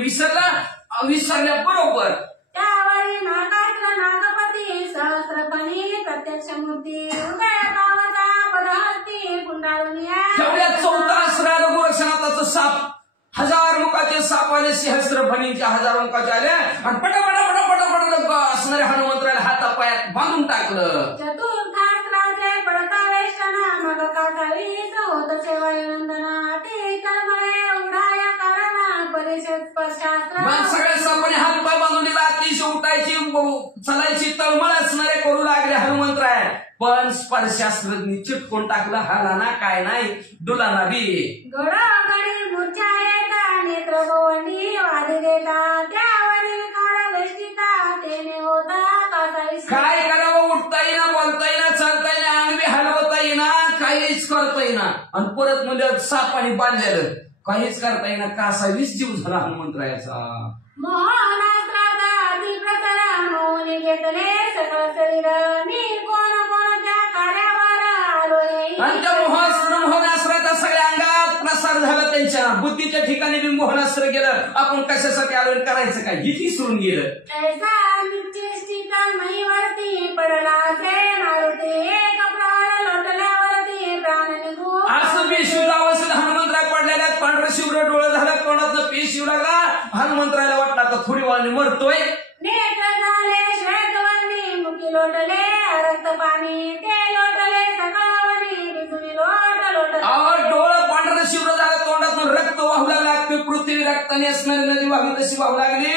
विसरल्याबरोबर त्यावरी नागास्त्र नागपती सहस्रपणी प्रत्यक्ष मूर्ती उदय पावता पदहस्ती कुंडाळुनिया. तेवढ्यात 14 असणारा गोरक्षनाथाचं साप 1000 मुखाचे साप आले सहस्र फणीच्या 1000 मुखाचे आले आणि पटापटा असणाऱ्या हनुमंतराला हातापायात बांधून टाकलं. चतुर्थास्त्राचे पडता वेष्टना मग काकावीच होत सेवानंदना ते तळमळे उघडाया कारणा परिषद स्पर्शास्त्र. मग सगळ्या सापाने हातपाय बांधून दिला. अतिशय उठायची चलायची तळमळ असणारे करू लागले हनुमंतराय. पण स्पर्शास्त्रज्ञ चिटकून टाकलं. हालाना काय नाही डुलाना बी. गडगडी मूर्छा येता नेत्र गोवंडी वादी देता त्यावरी विकार वेष्टिता तेने होता कासावीस. काय करावं उठता येईना बोलता येईना चालता येईना अंग बी हलवता येईना काहीच करता येईना. आणि परत म्हणजे सापाने बांधलेलं काहीच करता येईना. कासावीस जीव झाला हनुमंतरायाचा. मोहनास्त्राचा अतिप्रसरा मोहने घेतले सकळ शरीर मी कोण कोणत्या कार्यावर आलोय. आणि त्या मोहनास्त्राचा सगळ्या अंगात प्रसार झाला. त्यांच्या बुद्धीच्या ठिकाणी बी मोहनास्त्र गेलं. आपण कशासाठी आलो करायचं काय हे विसरून गेलं. ऐसा निश्चिष्टिका महीवरती पडला से मारुती एक प्रहर लोटल्यावरती प्राण निघू. असं बेशुद्ध अवस्थेत हनुमंतराय पडलेल्या पांढरं शिवरं डोळं झालं. तोंडातलं पेश शिव लागला. हनुमंतरायला वाटला तर थोडी वेळाने मरतोय. नेत्र झाले श्वेतवर्णी मुखी लोटले रक्त पाणी ते लोटले सकाळवणी बिजुनी लोट डोळं पांढरं शिवरं झालं. तोंडातून रक्त वाहू लागला. पृथ्वी रक्ताने असणारी नदी वाहू तशी वाहू लागली.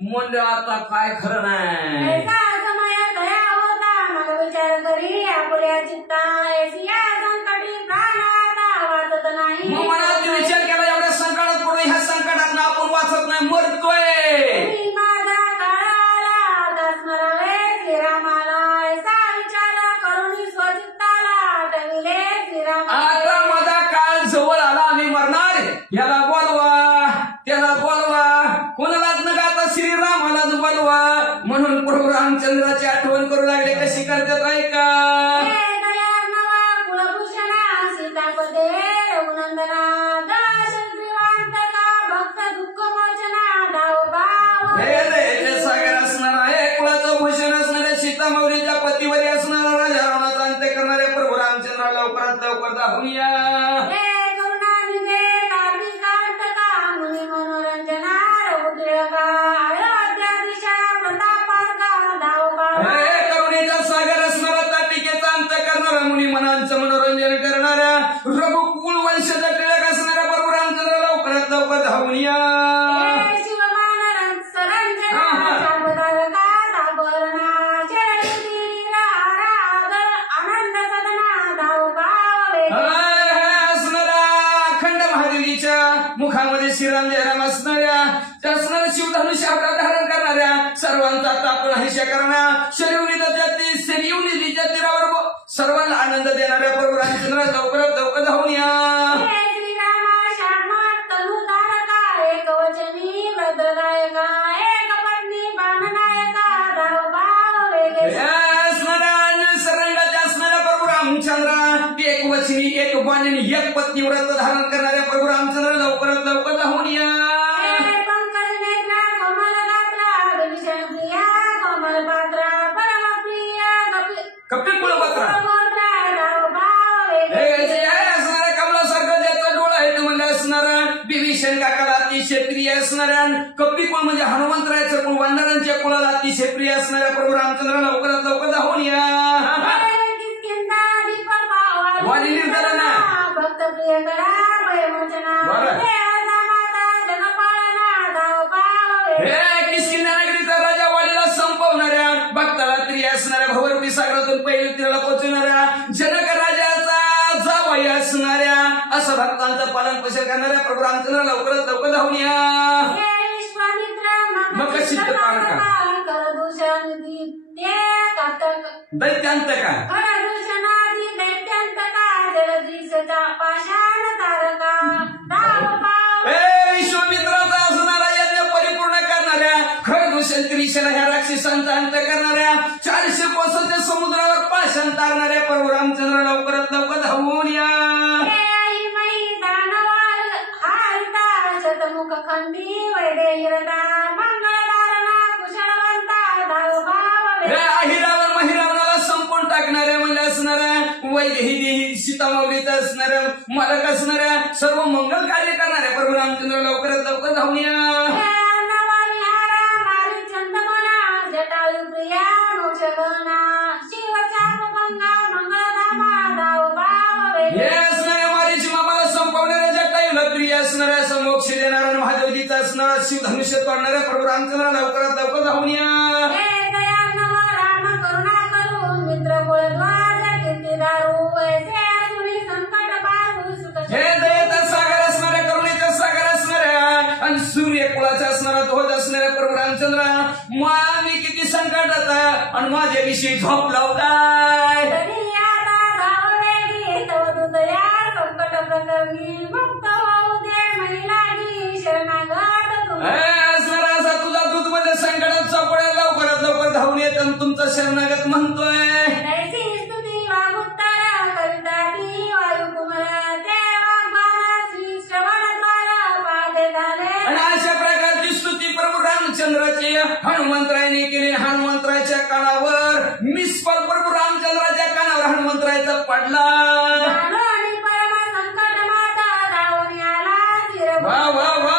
म्हणलं आता काय खरं नाही. ऐसा समय दया होता मग विचार करी आपुल्या चित्ता ऐसिया संकटी प्राण आता वाचत नाही. मग मनात विचार केला एवढ्या संकटात पडून ह्या संकटात आपण वाचत नाही मरतोय. माझा काळाला आता स्मरावे श्रीरामाला ऐसा विचार करून स्वचित्ताला आठविले श्रीराम. आता माझा काळ जवळ आला. आम्ही मरणार. याला बोलवा त्याला बोलवा कोणालाच न गाता श्रीरामालाच बोलवा म्हणून प्रभू रामचंद्राची आठवण करू लागले. कशी करतात ऐका. कुलभूषणा सीतापदे रघुनंदना दर्शन श्रीवांतका भक्त दुःख मोचना धाव भाव. हे सागर असणार आहे कुळाचं भूषण धावूया करुणेचा सागर असणारा ताटिकेचा अंत करणारा मुनी मनांचं मनोरंजन करणारा रघुकुल वंशाचा टिळक असणारा प्रभू रामचंद्र लवकरात लवकर धावूया मुखामध्ये श्रीराम जयराम असणाऱ्या असणाऱ्या शिवधनुष्य धारण करणाऱ्या सर्वांचा तापण हिशा करणाऱ्या शरीवनी तीरावर सर्वांना आनंद देणाऱ्या प्रभू रामचंद्र लवकरात लवकर धावून या एक वचनी एक बाणीने एक पत्नी व्रत धारण करणाऱ्या प्रभू रामचंद्र लवकरात लवकर धावून या कपिल कुलपात्रा कमलासारखं ज्याचा डोळा आहे म्हणजे असणारा विभीषण काकाला अतिशय प्रिय असणाऱ्या कपिल कुळ म्हणजे हनुमंतरायचं कुळ वानरांच्या कुळाला अतिशय प्रिय असणाऱ्या प्रभू रामचंद्र लवकरात लवकर धावून या वाणी निर्धारणा भक्त प्रिय करा किसकिंदा नगरीचा राजा वालीला संपवणाऱ्या भक्ताला प्रिय असणाऱ्या भवरूपी सागरातून पहिल्या तीराला पोहोचवणाऱ्या जनक राजाचा जावई असणाऱ्या असं भक्तांचं पालन पोषण करणाऱ्या प्रभू रामचंद्र लवकरात लवकर धावून या मग सिद्ध पालका दैत्यांत का विश्वामित्राचा असणारा यज्ञ परिपूर्ण करणाऱ्या खरदूषण ह्या राक्षसांचा अंत करणाऱ्या 400 कोसाच्या समुद्रावर पाषाण तारणाऱ्या प्रभू रामचंद्र लवकरात लवकर धावून या अहिरावर महिरावणाला संपून टाकणाऱ्या म्हणजे असणाऱ्या वैदेही सीतामाऊलीचा असणाऱ्या मालक असणाऱ्या सर्व मंगल कार्य करणाऱ्या प्रभू रामचंद्र लवकरात लवकर धावून या असणाऱ्या समोक्ष देणारा महादेवजीचा असणारा शिवधनुष्य तोडणाऱ्या प्रभू रामचंद्र लवकरात लवकर धावून या हे दयेचा सागर असणाऱ्या करुणेचा सागर असणाऱ्या आणि सूर्य कुळाचा असणारा ध्वज असणाऱ्या प्रभू रामचंद्र मी किती संकटात आणि माझ्याविषयी झोप लावताय तुझा दूध मध्ये संकटात सापडेल लवकरात लवकर धावून येत आणि तुमचा शरणागत म्हणतोय आणि अशा प्रकारची स्तुती प्रभू रामचंद्राची हनुमंतरायाने केली हनुमंतरायाच्या कानावर मिसफल प्रभू रामचंद्राच्या कानावर हनुमंतरायाचा पडला वा वा वा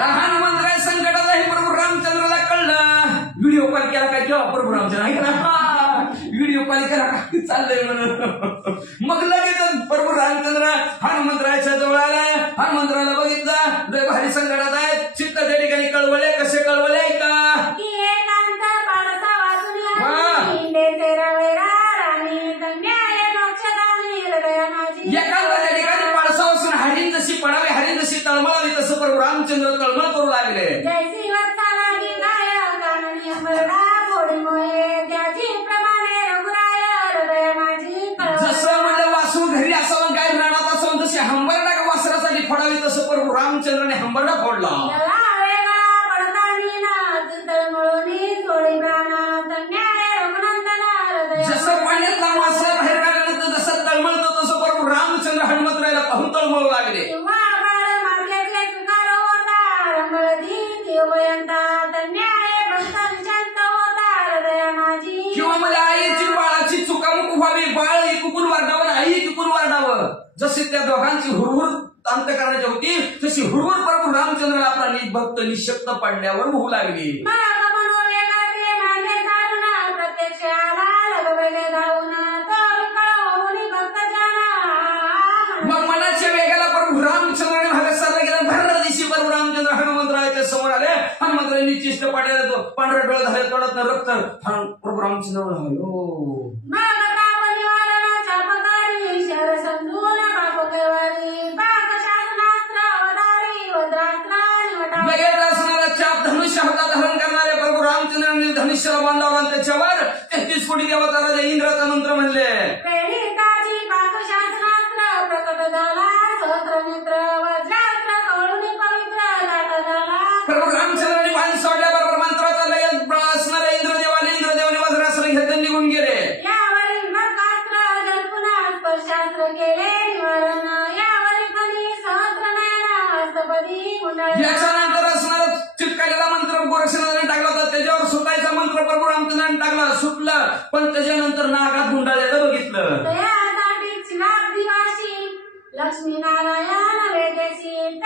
हनुमंतराय संकटालाही प्रभू रामचंद्राला कळलं व्हिडिओ कॉल केला काय केव्हा प्रभू रामचंद्र व्हिडिओ कॉल केला काय चाललंय म्हणून मग लगेच प्रभू रामचंद्र हनुमंतरायाच्या जवळ आला हनुमंतराला बघितलं लय भारी संकटात आहेत चित्त त्या ठिकाणी कळवले कसे कळवले का एखाद्या ठिकाणी पाळसापासून हरिण जशी पडावी हरिण जशी तळमळावी तसं प्रभू रामचंद्र तळमळ करू लागले जसं म्हणजे वासू घरी असावं काय रानात असावं जशी हंबरडा वासरासाठी फोडावी तसं प्रभू रामचंद्राने हंबरडा फोडला जसं पाण्यातला मासा बाहेर काढल्यानंतर जसं तळमळतो तसं प्रभू रामचंद्र हनुमंतरायाला पाहून तळमळू लागले किंवा म्हणजे आईची बाळाची जशी त्या दोघांची हुरहुर अंतकरणाची होती तशी हुरहुर प्रभू रामचंद्र आपला भक्त निशक्त पडल्यावर होऊ लागली. मग मनाच्या वेगाला प्रभू रामचंद्राने भागात साधला गेला. भरल्या दिवशी प्रभू रामचंद्र हनुमंतरायाच्या समोर आले. हनुमंतरायांनी चिष्ट पाडले, पांढऱ्या डोळे झाले, तोंडात रक्त. प्रभू रामचंद्र चाप धनुष्य हातात धारण करणारे प्रभू रामचंद्रांनी धनुष्याला बांधावला आणि त्याच्यावर 33 कोटी देवता राजा इंद्राचा मंत्र म्हणले. प्रभू रामचंद्रांनी बाण सोडल्याबरोबर मंत्राचा लय असणारे इंद्रदेवाने वज्रासन घेत निघून गेले. याच्यानंतर असणारा चिटकालेला मंत्र गोरक्षनाथाने टाकला होता. त्याच्यावर सुटायचा मंत्र प्रभू रामचंद्राने टाकला, सुटला. पण त्याच्यानंतर नागात गुंडाळलेलं बघितलं. लक्ष्मीनारायण वेदेशी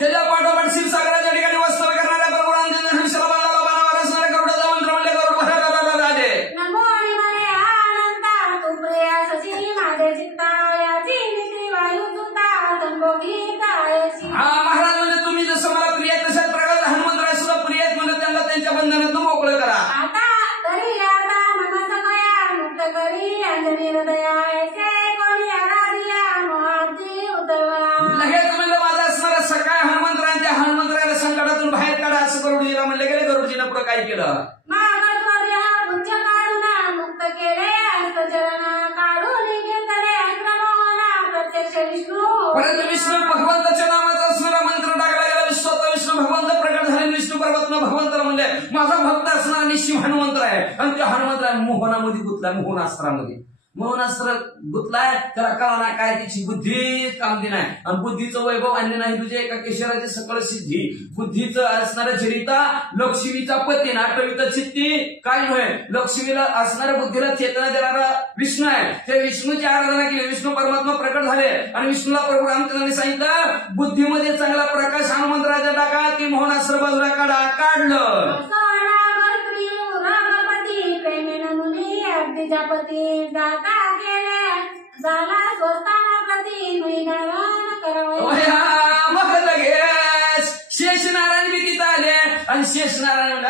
त्याच्या पाठोपाठ क्षीरसागराच्या ठिकाणी वास्तव्य करणाऱ्या प्रभू रामचंद्र हनुष्याला बांधाला बाणावर असणाऱ्या गरुडाचा मंत्र म्हणले. गरुड भरायला राजे महाराज म्हणजे तुम्ही जसं मला प्रिय तशाच प्रकारे हनुमंतराय सुद्धा प्रिय म्हणून त्यांना त्यांच्या बंधनातून मोकळं करा. लगेच म्हणलं माझा असणारा सकाळ हनुमंतरायाला संकटातून बाहेर काढा असं गरुडजीला म्हणले गेले. गरुडजीनं पुढे काय केलं? परंतु विष्णू भगवंताच्या नावाचा असणारा मंत्र टाकला गेला. स्वतः विष्णू भगवंत प्रकट झाले. विष्णू परमात्मा भगवंताला म्हणले माझा भक्त असणारा निश्चिम हनुमंत्र आहे. आणि त्या हनुमंतरा मोहनामध्ये गुंतला, मोहनास्त्रामध्ये. मोहनास्त्र गुंतलाय त्याला कळना काय त्याची बुद्धी काम नाही. आणि बुद्धीचं वैभव अन्य नाही तुझे एका केशराचे सकळ सिद्धी. बुद्धीचं असणाऱ्या चरिता लक्ष्मीचा पती नाटविता चित्ती काय नव्हे. लक्ष्मीला असणाऱ्या बुद्धीला चेतना देणारा विष्णू आहे. त्या विष्णूची आराधना केली. विष्णू परमात्मा प्रकट झाले आणि विष्णूला प्रभू रामचंद्रांनी सांगितलं बुद्धीमध्ये चांगला प्रकाश हनुमंतराजा टाका. ती मोहनास्त्र बाजूला काढलं. पती दाता केले झाला स्वतःला प्रती मग लगेच शेषनारायण बी तिथं आले. आणि शेषनारायण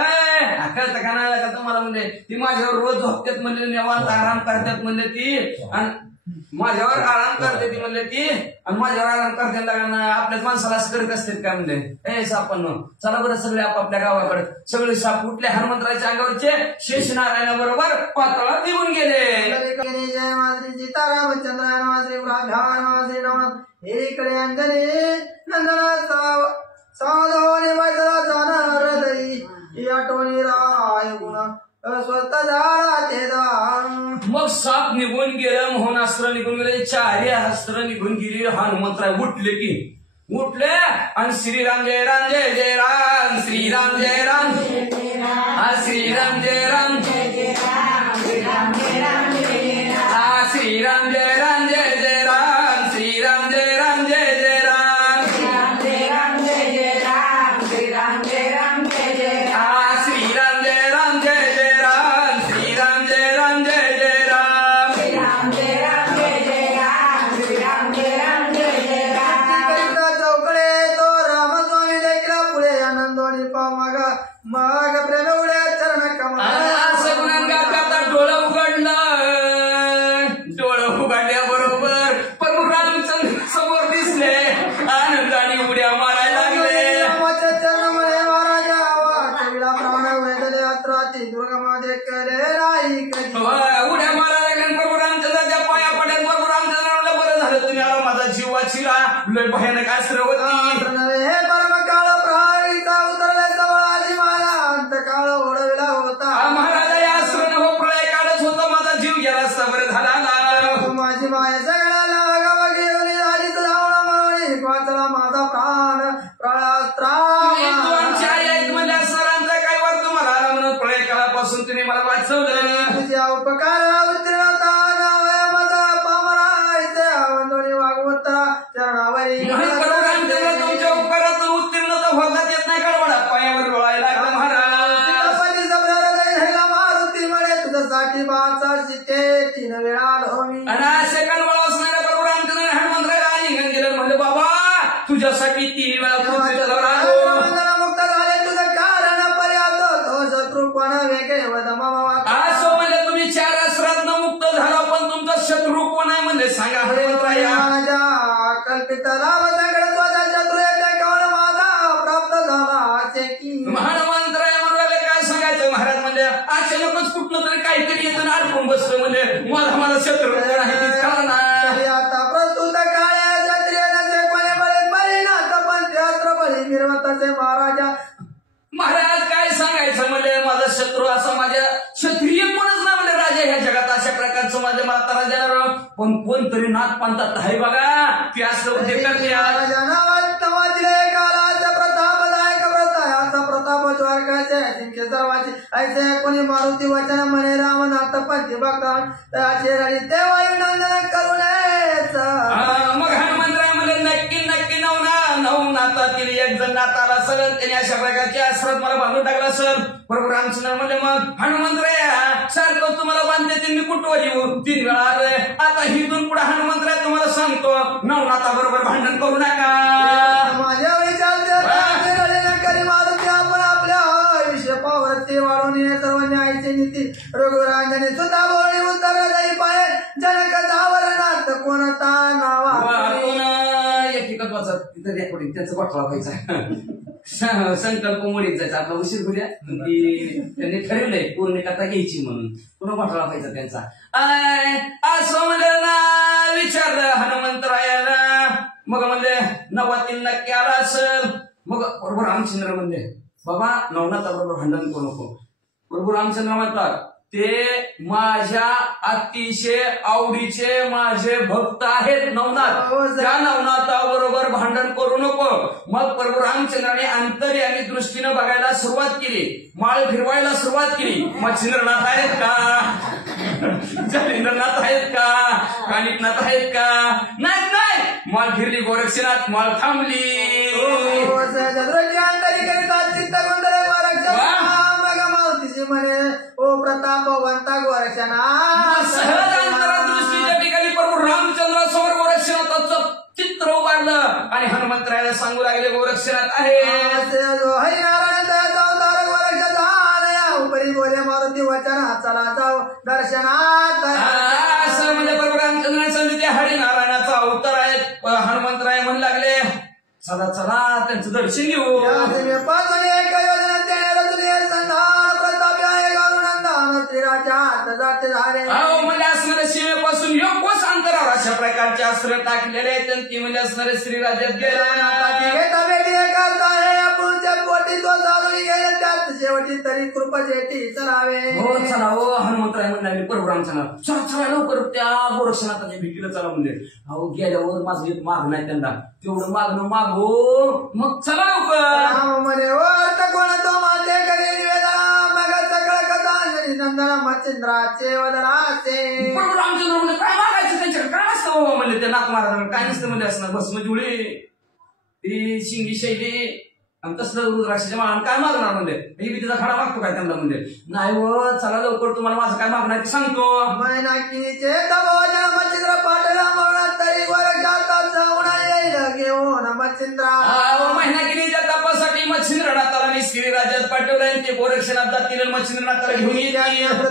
कळतं का नाही का तुम्हाला म्हणजे ती माझ्यावर रोज झोपतात म्हणजे निवांत आराम करतात म्हणजे ती. आणि माझ्यावर आराम करते ती म्हणले ती. आणि माझ्यावर आराम करते आपल्याच माणसाला असं करीत असतात काय म्हणले. हे सापांनो चला बरं सगळे आपापल्या गावाकडे. सगळे साप उठले. हनुमंतराच्या अंगावरचे शेषनारायणा बरोबर पाताळात निघून गेले. जय माश्री सीतारामचंद्र माश्री माश्री इकडे अंजनी नंदना सावधानी मैत्रा जाणार हृदयी आठवणी राय गुणा स्वतः झाला ते दान. मग साप निघून गेलं, मोहनास्त्र निघून गेले, चारी अस्त्र निघून गेली. हनुमंतराय उठले की उठले आणि श्रीराम जय राम जय जय राम श्रीराम जय राम श्रीराम जय राम श्रीराम जय राम श्रीराम जय राम जय जय राम श्रीराम जय राम जय जय राम श्रीराम जय राम जय जय राम श्रीराम जय राम जय जय राम श्रीराम जय राम जय जय राम श्रीराम जय राम जय जय राम श्रीराम जय राम जय जय राम श्रीराम जय राम जय जय राम. चौकडे तो रामस्वामी देखील पुढे आनंदोनी पामागा माग प्रेम उड्या चरण कमा. असं गुणांगात डोळं उघडलं. डोळं उघडल्याबरोबर प्रभू रामचंद्र समोर दिसले. आनंदाने उड्या मारायला लागले. रामाच्या चरणमध्ये महाराजा वाचविला प्राण वेदले अत्राची दुर्गमादे करे राई कधी. उड्या मारायला लागले. प्रभू रामचंद्राच्या पाया पडल्या. प्रभू रामचंद्राला बरं झालं तुम्ही आला माझा जीव वाचिला. लय भयानक आश्रय होती. हे परम काळ प्रहारीचा उतरले जवळाची माया अंत काळ ओढविला होता. महाराजा या आश्रय हो प्रलय काळच होता. माझा जीव गेला असता बरं झाला. माझी माय सगळ्याला गावा घेऊन राजीत रावणा म्हणून वाचला माझा प्राण प्रळास्त्रा. आमच्या आई आहेत म्हणजे सरांचा काय वाद तुम्हाला आला म्हणून प्रलय काळापासून तुम्ही मला वाचवलं. तुझ्या उपकार उत्तीर्ण म्हणून प्रभू रामचंद्र तुमच्या उपकारातून उत्तीर्ण तर होतात येत नाही गडबडा पायावर डोळायला लागला महाराज. मारुती म्हणे तुझ्यासाठी बाचा शिते 3 वेळा लोमी. आणि असे कणवळ असणाऱ्या प्रभू रामचंद्र हनुमंतराला निघून गेलं. म्हणले बाबा तुझ्यासाठी 3 वेळा पृथ्वीवर आलो. मुक्त झाले तुझं कारण पर्यात तो शत्रू कोण वेगळे असं म्हणजे तुम्ही 4 असरातनं मुक्त झाला पण तुमचा शत्रू कोण आहे म्हणजे सांगा हनुमंतराया. कल्पित राम सगळं स्वतः शत्रू एक कवळ माझा प्राप्त झाला असे की हनुमंतराया म्हणले काय सांगायचं महाराज म्हणजे अचानकच कुठनं तरी काहीतरी येतं आणि अडकून बसलं म्हणजे मला शत्रू कोण आहे तीच कळा ना. आता प्रस्तुत काळ्या क्षत्रियाचे कोणी बरे परिणात पण शास्त्र बळी निर्वताचे महाराजा. महाराज काय सांगायचं म्हणजे माझा शत्रू असा माझ्या क्षत्रिय कोणच नाही म्हणजे राजा ह्या जगात अशा प्रकारचं माझ्या मला त्रास देणार पण कोणतरी नाथ पंथात आहे बघा की असं उद्योग करते. सर्वांचे ऐसे कोणी मारुती वचन म्हणे रामनाथ पंथी भक्तान देवाई नंदन करू नयेच. मग हनुमंतराय म्हणजे नक्की नवनाथातील एक जण नाताला असेल त्याने अशा प्रकारचे आश्रत मला बांधून टाकला असेल. प्रभू रामचंद्र म्हणले मग हनुमंतराय सारखं तुम्हाला बांधते ते मी कुठवर येऊ 3 वेळा आलोय आता हिथून पुढे हनुमंतराय तुम्हाला सांगतो नवनाथा बरोबर भांडण करू नका. माझ्या विचारते मारुती आपण आपल्या विषय पावरती वाढवून सर्व न्यायाची नीती रघुरांगणे सुद्धा बोळी उत्तर नाही पाय जनक जावरणात कोणता नावा एकेकच वाचत तिथं रेकॉर्डिंग त्याचं गोठवा व्हायचा. संकल्प मोडीत जायचा आपला उशीर होत्या ती त्यांनी ठरवलंय पूर्ण कथा घ्यायची म्हणून पुन्हा गोठवा व्हायचा त्यांचा. असं म्हणलं ना विचारलं हनुमंतरायाला. मग म्हणले नवातील नक्की आला असेल. मग प्रभू रामचंद्र म्हणले बाबा नवनाथा बरोबर भांडण करू नको. प्रभू रामचंद्र म्हणतात ते माझ्या अतिशय आवडीचे माझे भक्त आहेत नवनाथ त्या नवनाथा बरोबर भांडण करू नको. मग प्रभू रामचंद्राने अंतर्यामी दृष्टीनं बघायला सुरुवात केली माळ फिरवायला सुरुवात केली. मच्छिंद्रनाथ आहेत का जलेंद्रनाथ आहेत का कानिकनाथ आहेत का नाही माळ फिरली गोरक्षनाथ माळ थांबली. म्हणे ओ प्रतापवंता गोरक्षनाथ सहज अंतरदृष्टीच्या ठिकाणी प्रभू रामचंद्रासमोर गोरक्षनाथाचं चित्र उभारलं आणि हनुमंतरायाला सांगू लागले गोरक्षनाथ आहे उपरी बोले मारुती वचन चला जाऊ दर्शनात. असं म्हणजे प्रभू रामचंद्राने सांगितले हरिनारायणाचा अवतार आहे. हनुमंतराय म्हणू लागले चला चला त्यांचं दर्शन घेऊ. म्हणजे असणारे सीमेपासून योग्यच अंतरावर अशा प्रकारचे अस्त्र टाकलेले आहेत ती म्हणजे असणारे श्रीराज्यात गेले. शेवटी तरी कृपजेटी चलावे. हो चला हो हनुमंतराय म्हणले प्रभू रामचंद्र चला चला लवकर त्या गोरक्षनाथाच्या भेटीला चला म्हणजे अहो गेल्यावर माझं एक माग नाही त्यांना तेवढं मागणं मागो मग चला लवकर म्हणे कोण तो माझे करे मग सगळं कथा नंदन मच्छिंद्राचे वदनाचे. प्रभू रामचंद्र म्हणजे काय मागायचं त्यांच्याकडे काय असतं बाबा म्हणले त्या नाथ महाराजांना काय नसतं म्हणजे असणार भस्म जुळे ती शिंगी शैली आणि तसलं रुद्राक्षाच्या मागणं काय मागणार म्हणजे मी तिचा खडा मागतो काय त्यांना म्हणजे नाही हो चला लवकर तुम्हाला माझं काय मागणार ते सांगतो. महिनाकीचे मच्छिंद्र पाठला म्हणून तरी घेऊन मच्छिंद्रा महिनाकिनीच्या तपासाठी मच्छिंद्रनाथाला मी श्रीराज्यात पाठवलंय ते गोरक्षनाथ जातील मच्छिंद्रनाथाला घेऊन येईल. मग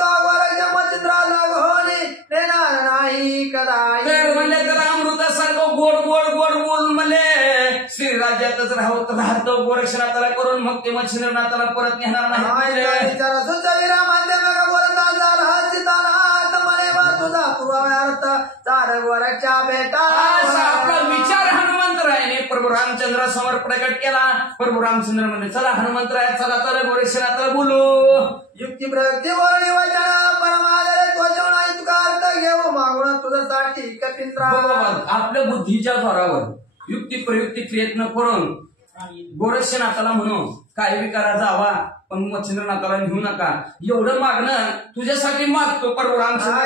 तो गोरक्ष मच्छिंद्राला होणे देणार नाही कदाई. म्हणले त्याला अमृतासारखं गोड गोड गोड बोलून म्हणले श्रीराज्यातच राहतो गोरक्षनाथाला करून मग ते मच्छिंद्रनाथाला परत नेणार नाही. तुझा पूर्वार्थ चार गोरक्षा बेटा आपला विचार हनुमंतरायाने प्रभू रामचंद्रासमोर प्रकट केला. प्रभू रामचंद्र म्हणले चला हनुमंतराय चला चला गोरक्षनाथाला बोलू. युक्ती प्रयुक्ती बोलणी वचन परमादरे त्वचवण तुका अर्थ घेऊ मागून तुझ्यासाठी कठीण आपल्या बुद्धीच्या जोरावर युक्ती प्रयुक्ती प्रयत्न करून गोरक्षनाथाला म्हणून काय विकारा जावा पण मच्छिंद्रनाथाला घेऊ नका एवढं मागणं तुझ्यासाठी मागतो प्रभू रामचंद्र.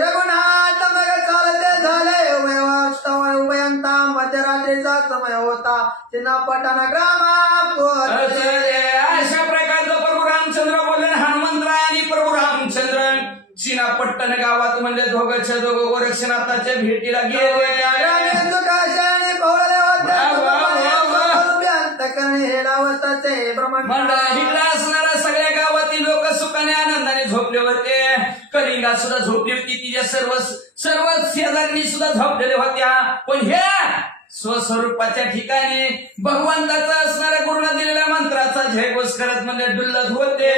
रघुनाथ मग चालते झाले समय होता तिना पटाना ग्रामा अशा प्रकारचं प्रभू रामचंद्र बोलले. हनुमंतराय आणि प्रभू रामचंद्र चिनापट्टण गावात म्हणजे दोघंच्या दोघं गोरक्षनाथाच्या भेटीला गेले. मंडळीला असणाऱ्या सगळ्या गावातील लोक सुखाने आनंदाने झोपले होते. कलिंगा सुद्धा झोपली होती. तिच्या सर्व शेजारी सुद्धा झोपलेल्या होत्या. पण हे स्वस्वरूपाच्या ठिकाणी भगवंताचा असणाऱ्या गुरुना दिलेल्या मंत्राचा जयघोष करत म्हणजे डुल्लत होते.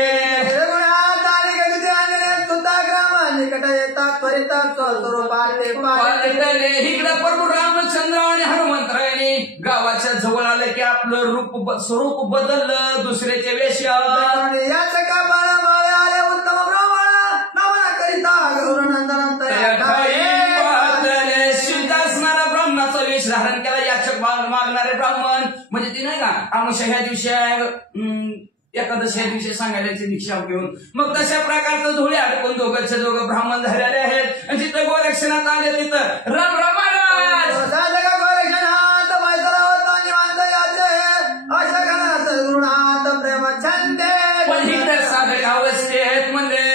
इकडे प्रभू रामचंद्र आणि हनुमंतरायाने गावाच्या जवळ आले की आपलं स्वरूप बदललं दुसऱ्याच्या वेशात. याचं का बाळा बाळे आले उत्तम ब्राह्मण नमना करिता शुद्ध असणारा ब्राह्मणाचा वेश धारण केला. याचक मागणारे ब्राह्मण म्हणजे ते नाही का आमच्या ह्या दिवशी एकादशी दिवशी सांगायला दीक्षा घेऊन मग तशा प्रकारचं धुळे अडकून दोघंच्या दोघं ब्राह्मण झालेले आहेत. आणि जिथं गोरक्षणात आले तिथं राम महाराज गोरक्षनाथ अशा घरात गुरुनाथ प्रेम छंदे पण इकडे साधक अवस्थेत म्हणजे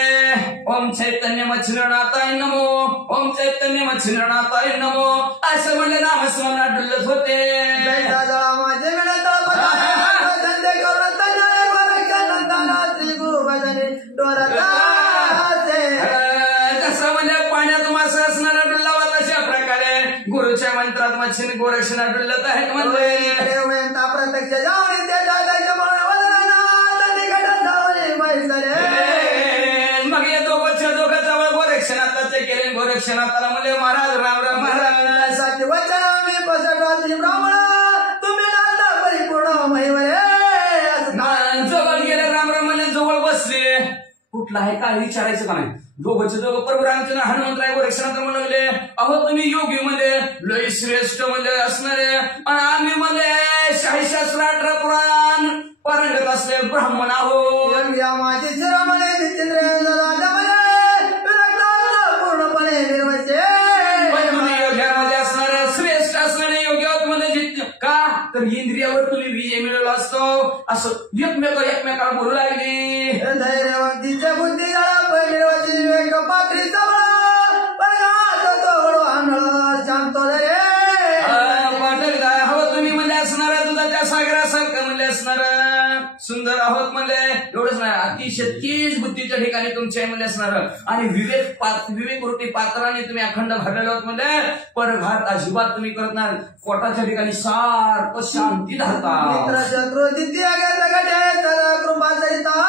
ओम चैतन्य मच्छिंद्रनाथाय नमो, ओम चैतन्य मच्छिंद्रनाथाय नमो असं म्हणजे नामस्मरणात डुलत होते. माझे मिळत कसं म्हणजे पाण्यात मासा असणारा डुल्लावा तशा प्रकारे गुरुच्या मंत्रात मच्छिन गोरक्षणा डुल्लत आहेत. म्हणजे प्रत्यक्ष मग या दोघंच्या दोघं जवळ गोरक्षनाथाचे केले. गोरक्षनाथाला म्हणजे महाराज रामराम महाराज वचन मी बसत ब्राह्मण तुम्ही नाता परिपूर्ण महिमळे जवळ गेले. रामराम म्हणजे जवळ बसले. कुठला आहे काय विचारायचं का नाही. दोघंचे दोघं प्रभू रामचंद्र हनुमंतराय गोरक्षनाथ म्हणले अहो तुम्ही योगी म्हणजे लय श्रेष्ठ म्हणजे असणारे आणि आम्ही म्हणजे शाहीशास्त्र 18 पुराण पारंगत असले ब्राह्मण आहोत. माझे शिरोमणी पूर्णपणे निर्वचे योग्यामध्ये असणारे श्रेष्ठ असणारे योग्य म्हणजे का तर इंद्रियावर तुम्ही विजय मिळवला असतो असं एकमेकाला बोलू लागले. धैर्यवंतीचे बुद्धी निर्वची विवेक पात्री शांतो रे हवं तुम्ही म्हणजे असणारा दुधाच्या सागरासारखं म्हणजे असणार सुंदर आहोत म्हणजे एवढंच नाही अतिशय तेज बुद्धीच्या ठिकाणी तुमच्या म्हणजे असणार आणि विवेक वृत्ती पात्राने तुम्ही अखंड भरलेले आहोत म्हणजे परघात अजिबात तुम्ही करत नाही. पोटाच्या ठिकाणी सार्थ शांती धारता. शत्रू द्वितीय कृपा सरिता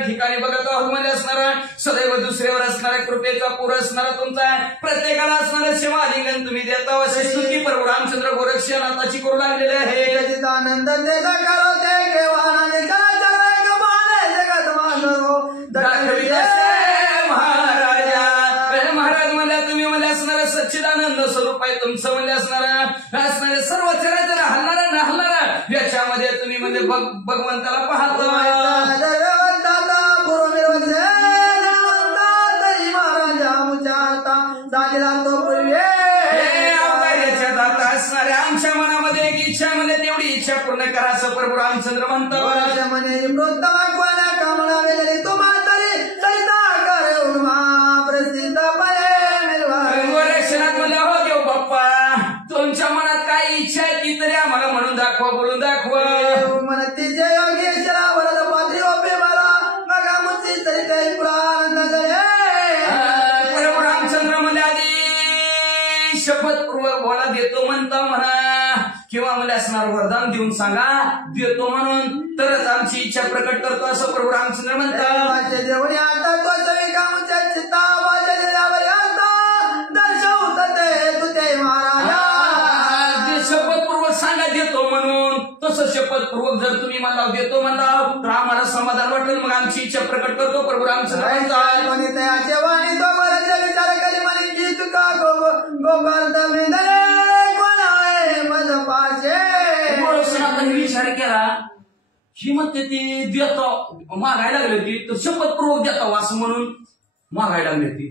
ठिकाणी बघत आहोत म्हणजे असणारा सदैव दुसऱ्यावर असणाऱ्या कृपेचा पूर असणारा तुमचा प्रत्येकाला असणारं सेवालिंगन तुम्ही देता. असे स्तुती प्रभू रामचंद्र गोरक्षनाथाची करू लागलेले आहे. आनंद महाराज म्हणल्या तुम्ही म्हणजे असणारा सच्चिदानंद स्वरूप आहे तुमचं म्हणजे असणारे सर्व चराचर हलणारा न हलणारा याच्यामध्ये तुम्ही म्हणजे भगवंताला पाहतो. असणाऱ्या आमच्या मनामध्ये एक इच्छा म्हणजे तेवढी इच्छा पूर्ण करा असं प्रभू रामचंद्र म्हणतो. गोरक्षनाथ म्हणले हो देव बाप्पा तुमच्या मनात काय इच्छा आहे ती तरी आम्हाला म्हणून दाखवा बोलून दाखवा. प्रभू रामचंद्र म्हणजे आधी शपथपूर्वक बोला देतो म्हणता म्हणा किंवा मला असणार वरदान देऊन सांगा देतो म्हणून तरच आमची इच्छा प्रकट करतो असं प्रभू रामचंद्र म्हणतात. शपथपूर्वक सांगा देतो म्हणून तसं शपथपूर्वक जर तुम्ही मला देतो म्हणला तर आम्हाला समाधान वाटेल मग आमची इच्छा प्रकट करतो प्रभू रामचंद्र म्हणतात. विचार केला ही म्हणते ती देतो मागायला लागली ती तर शपथपूर्वक देतो असं म्हणून मागायला लागली ती.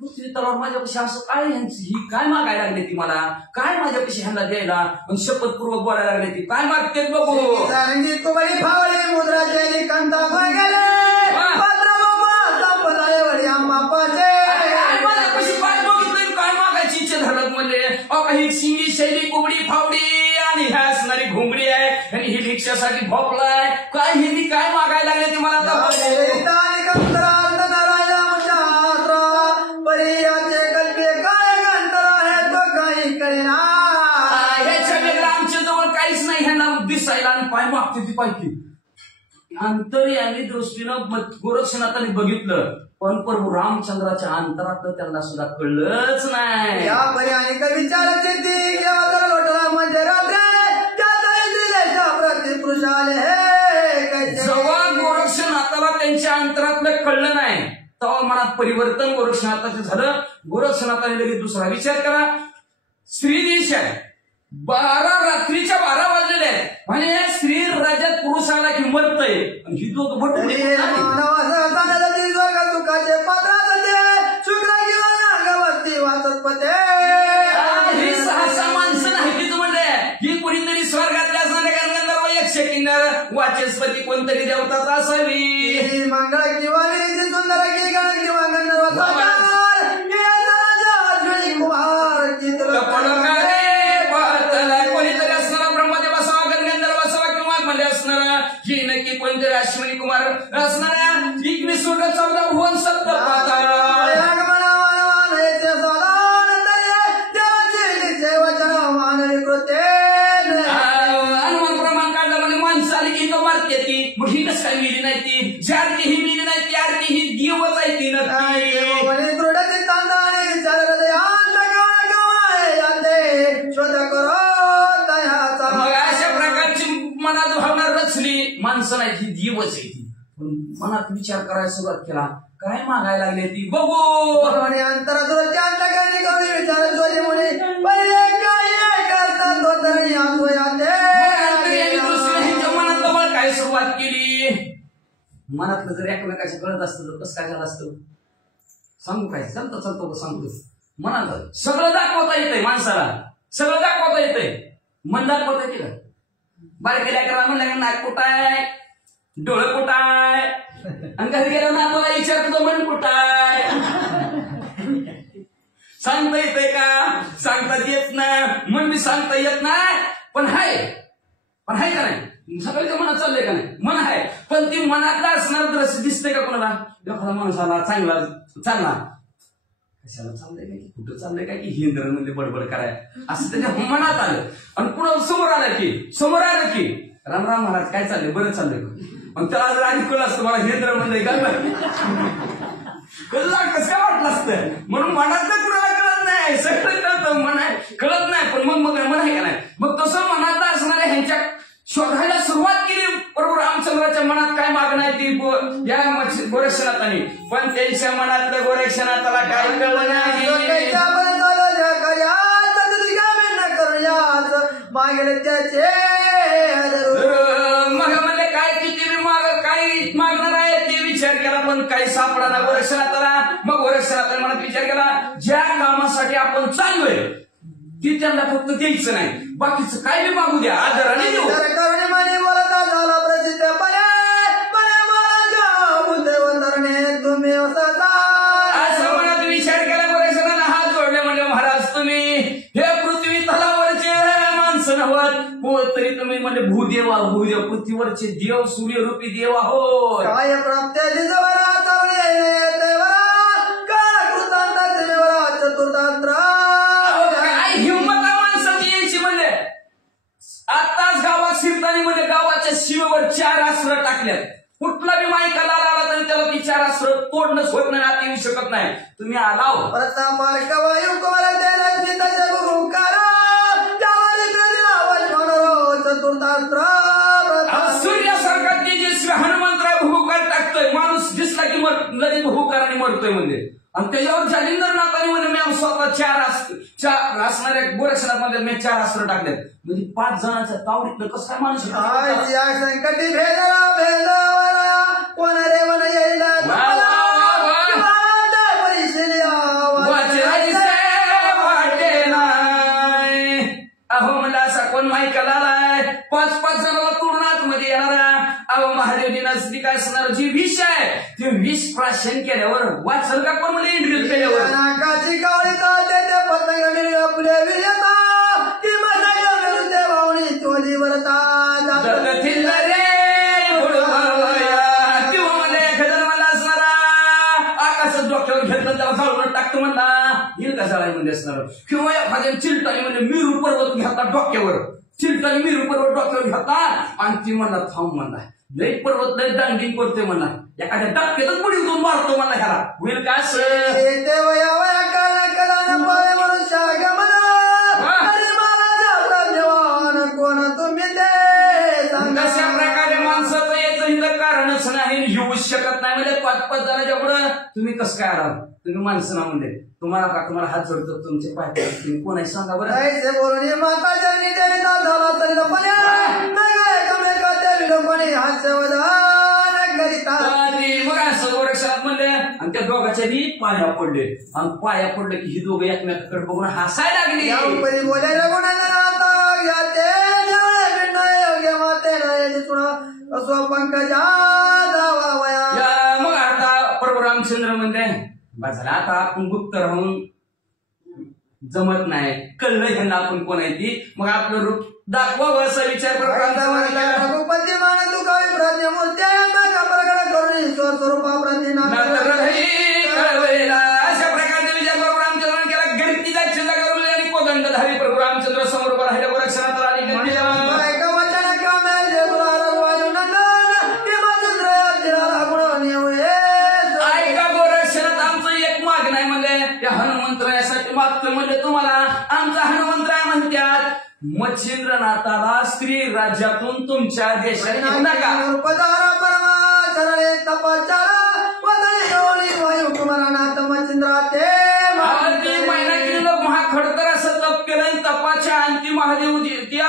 पृथ्वी तलावर माझ्यापाशी असं काय ह्यांची ही काय मागायला लागली ती मला काय माझ्यापाशी ह्यांना द्यायला पण शपथपूर्वक बोलायला लागली ती काय मागते बघू. सारंगी कुबडी फावली मुद्रा जैली कंता गेले पत्र बाबा संपदाय वडी आंबापाचे माझ्यापाशी काय बघितलं काय मागायची इच्छा धरत म्हणले काही शिंगी शैली कुबडी फावडी आणि ह्या असणारी घुंगडी आहे आणि ही रिक्षासाठी भोपलाय काय ही काय मागायला लागले ती मला आमच्या जवळ काहीच नाही ह्यांना दिसायला आणि पाय मागते ती पाहिजे अंतर्यामी दृष्टीनं गोरक्षनाथाने बघितलं पण प्रभू रामचंद्राच्या अंतरात त्यांना सुद्धा कळलंच नाही. या पर्याय विचारायची ती केव्हा लोटला म्हणजे जेव्हा गोरक्षनाथाला त्यांच्या अंतरातलं कळलं नाही तेव्हा मनात परिवर्तन गोरक्षनाथाचं झालं. गोरक्षनाथाने लगेच दुसरा विचार करा. स्त्री देश आहे 12 वाजलेले आहेत म्हणजे स्त्री राज्यात पुरुष आला की मरतय ही दोघं ही 6 माणसं नाही तीच म्हणले ही कुणीतरी स्वर्गातल्या असणाऱ्या गंधर्व यक्ष किन्नर वाचस्पती कोणतरी देवताच असावी. मंगळ किंवा सुंदर किंवा गंधर्व कोणीतरी असणारा ब्रह्मदेव असावा गणगंधर्व असावा किंवा मला असणारा ही नक्की कोणतरी अश्विनी कुमार असणारा 21 वर्ग 14 भुवन 70 पाताळ हनुमान प्रमाण काढला म्हणजे माणसं आली की तो मारते ती मग ही कसं काय मिली नाही ती ज्यारती ही मिली नाही ती आरती ही देवच आहे ती नक्की मग अशा प्रकारची मनात भावना रचली माणसं नाही ती देवच आहे ती पण मनात विचार करायला सुरुवात केला काय मागायला लागले ती बघू मनात जवळ काय सुरुवात केली. मनातलं जर एकमेकाशी कळत असतं तर कसं काय झालं असतं सांगू काय चालतो सांगतो. मनात सगळं दाखवता येतंय माणसाला सगळं दाखवता येतंय मन दाखवता येते का बारके लेकराला म्हणलं नाक कुठं आहे डोळं कुठं आहे आणि घरी गेलं ना तुला विचारतो मन कुठं आहे सांगता येतंय का सांगता येत नाही मन मी सांगता येत नाही पण हाय का नाही सगळ्याच्या मनात चाललंय का नाही मन आहे पण ती मनातला असणार दृश्य दिसतंय का कोणाला एखादा माणूस आला चांगला चालला कशाला चाललंय काय की कुठं चाललंय काय की हिंद्र म्हणजे बडबड कराय असं त्याच्या मनात आलं आणि पुन्हा समोर आलं की राम महाराज काय चाललंय बरं चाललंय मग त्याला जर आधी कळलं असतं मला हिंद्र म्हणलंय का कसं काय वाटलं असतं म्हणून मनातलं कुणाला कळत नाही सगळं कळतं मन आहे कळत नाही पण मग मन आहे का नाही मग तसं मनातलं असणाऱ्या ह्यांच्या शोधायला सुरुवात केली प्रभू रामचंद्राच्या मनात काय मागणं आहे ती या गोरक्षनाथाने पण त्यांच्या मनातलं गोरक्षनाथाला काय कळलं नाही. मग म्हणजे काय किती काय मागणार आहे ते विचार केला पण काही सापडा गोरक्षनाथाला. मग गोरक्षनाथाने मनात विचार केला ज्या कामासाठी आपण चाललोय ती त्यांना फक्त द्यायचं नाही बाकीचं काय बी मागू द्या आदराने देऊ. असं मनात विचार केला गोरक्षनाथाने हात जोडले म्हणजे महाराज तुम्ही हे पृथ्वी तलावरचे माणसं नव्हत तरी तुम्ही म्हणजे भूदेव पृथ्वीवरचे देव सूर्यरूपी देव आहोत. काय प्राप्त आताच गावात शिरतानी म्हणजे गावाच्या शिवेवर 4 अस्त्र टाकल्यात. कुठला बी माईकाला आला तरी त्याला ती 4 अस्त्र तोडणंच होत नाही आत येऊ शकत नाही. तुम्ही आलाव सूर्यासारखा तेजस्वी हनुमंतराव भूकार टाकतोय माणूस दिसला की लगेच भूकाराने मरतोय म्हणजे आणि त्याच्यावर जालिंदर नाकाने म्हणे मी स्वतः चार असणाऱ्या गोरक्षणामध्ये मी 4 अस्त्र टाकलेत. म्हणजे 5 जणांच्या तावडीतलं कसं काय माणूस संकटी भेदरा भेदवरा कोण रे मन येईल अहो म्हणलं असा कोण माहिती आलाय 5 जणांना तोडून आतमध्ये येणारा. अहो महादेवजी नजदीक असणार जी विष आहे ते विष प्राशन केल्यावर वाचल का कोण म्हणजे इंटरव्ह्यू केल्यावर नाकाची कावळी ताते ते पतंग आपले विजेता ती माझ्या विरुद्ध भावनी तोली वरता जगतील रे किंवा मध्ये एखाद्या मला असणारा आकाशात डोक्यावर घेतलं त्याला जाळून टाकतो म्हणला येईल का जाळ्यामध्ये असणार. किंवा एखाद्या चिलटाने म्हणजे मेरू पर्वत घेता डोक्यावर चिलटाने मेरू पर्वत डोक्यावर घेता आणि ती म्हणला थांब म्हणला लई पर्वत लई दांडिंग करतोय म्हणला एखाद्या डबक्यातच पुढे जाऊन मारतो म्हणला ह्याला होईल का कोण तुम्ही कशा प्रकारे माणसाचं याचं इथं कारणच नाही येऊ शकत नाही म्हणजे 5 जणांच्या पुढं तुम्ही कसं काय आहात तुम्ही माणसं ना म्हणजे तुम्हाला हात जोडतो तुमचे पाय तुम्ही कोण आहे सांगा बरं बोलणी माता जनी झाला तरी मग असं गोरक्षणात म्हणले आणि त्या दोघांच्या पाया पडले आणि पाया पडले की ही दोघं एकमेकाकडे बघून हसायला लागली. बोलायला मग आता प्रभू रामचंद्र म्हणते झाला आता आपण गुप्त राहून जमत नाही कळलं ह्यांना आपण कोण आहे ती मग आपलं रूप दाखवावं असा विचार रघुपती मान तू कवी प्रज्ञमूर्ती अशा प्रकारचा विचार प्रभू रामचंद्राने केला. गणतीला चिल्ला करून आणि कोदंडधारी प्रभू रामचंद्र समोर उभा राहिल्या गोरक्षणात आली. ऐका गोरक्षणात आमचं एक मागणं आहे म्हणजे या हनुमंतरायासाठी मागतं म्हणजे तुम्हाला आमचा हनुमंतराय म्हणतात मच्छिंद्रनाथाला स्त्री राज्यातून तुमच्या देशात येऊ नका. महाखडतर असं तप केलं तपाच्या अंती महादेव त्या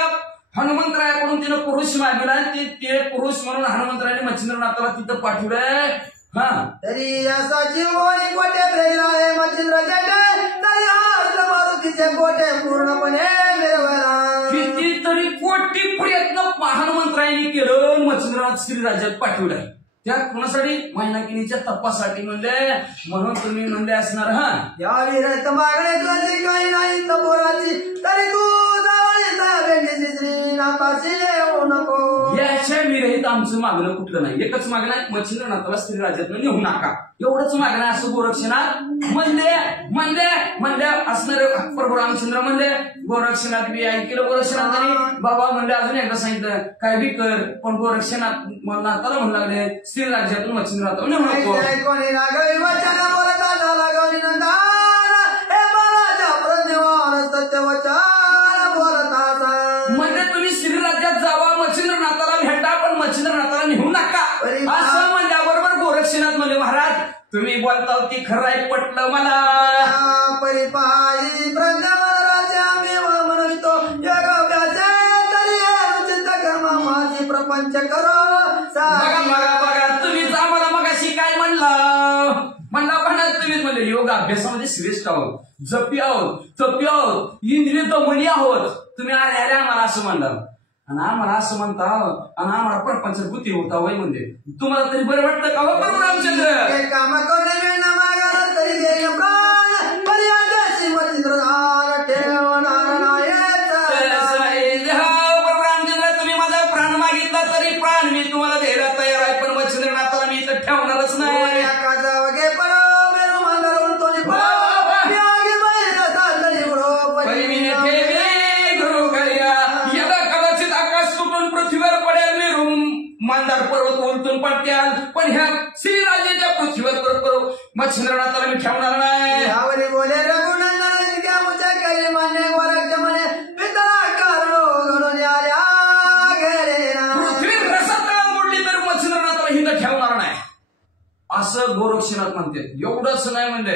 हनुमंतरायाकडून तिनं पुरुष मागवला ते पुरुष म्हणून हनुमंतरायाने मच्छिंद्रनाथाला तिथं पाठवलंय. हा तरी असा जीव गोटे आहे मारुतीचे गोटे पूर्णपणे कितीतरी कोटी प्रयत्न हनुमंतरायांनी केलं मच्छिंद्रनाथ श्री राज्यात पाठवलंय. त्या कोणासाठी मैनाकिनीच्या तपासाठी म्हणले म्हणून तुम्ही म्हणले असणार. हा या विरत मागणे तुझी काही नाही तपोराची तरी तू नको याच्या विरहित आमचं मागणं कुठलं नाही. एकच मागणं आहे मच्छिंद्रनाथाला स्त्री राज्यात नेऊ नका एवढंच मागणं असं गोरक्षणात म्हणले असणारे प्रभू रामचंद्र म्हणले गोरक्षणात बी ऐकलं गोरक्षणात बाबा म्हणले अजून एकदा सांगितलं काय बी कर पण गोरक्षणात नाथाला म्हणू लागले स्त्री राज्यातून मच्छिंद्रनाथाला नेऊ नको. कोणी लागली वचन बोलता लागली सत्य वचन बोलता म्हणजे तुम्ही श्री राज्यात जावा मच्छिंद्रनाथाला भेटा पण मच्छिंद्रनाथाला नेऊ नका असं म्हणल्याबरोबर गोरक्षनाथ म्हणले महाराज तुम्ही बोलता ती खरं आहे पटलं मला. परिपाई ब्रह्मराजा मी म्हणतो माझी प्रपंच करो बघा तुम्हीच आम्हाला मगाशी काय म्हणला तुम्हीच म्हणले योग अभ्यासामध्ये श्रेष्ठ आहोत जपी आहोत तपी आहोत इंद्रिय दमनी आहोत तुम्ही आले आम्हाला असं म्हणला आणि आम्हाला असं म्हणता आणि आम्हाला प्रपंच बुद्धी होता वय म्हणजे तुम्हाला तरी बरं वाटतं का प्रभू रामचंद्र काम करणे मागा तरी रामचंद्र तुम्ही माझा प्राण मागितला तरी प्राण मी तुम्हाला द्यायला तयार आहे पण मच्छिंद्रनाथाला मी इथं ठेवणारच नाही. मांदार पर्वत उलटून पडत्याल पण ह्या श्रीराजेच्या पृथ्वीवर मच्छिंद्रनाथाला मी ठेवणार नाही. यावरी बोले रघुनंदन क्या मुझे करी मान्य वरक्ष मने पितळा करो घडून आल्या घरे पृथ्वी रसातळा मोडली तर मच्छिंद्रनाथाला हिंद ठेवणार नाही. असं गोरक्षनाथ म्हणते. एवढंच नाही म्हणले,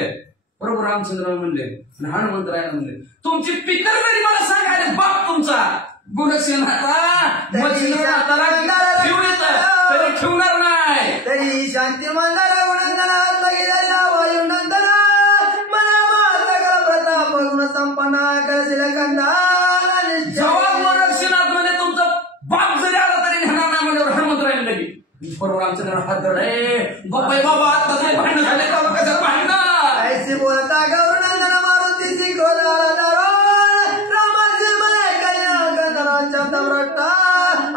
प्रभू रामचंद्र म्हणले, हनुमंतरायला म्हणले, तुमची पितर तरी मला सांगायला बाप तुमचा गोरक्षनाथाला मच्छिंद्रनाथाला ठेवू येतं तरी ठेवणार नाही. तरी शांती मंदारा गुणंदना लगिला वायुनंदना मना माता प्रताप गुण संपन्ना करशील कंदा. जेव्हा गोरक्षनाथ म्हणजे तुमचा बाप जरी आला तरी नेणार नाही म्हणजे हनुमंतरायला लगे. बरोबर आमच्या हात धरले बाबाई बाबा आता तरी भांडण झाले का कसं भांडण ऐसी बोलता गौरनंदन मारुतीची गोदारा रामाची मय कन्या गंधराच्या दवरटा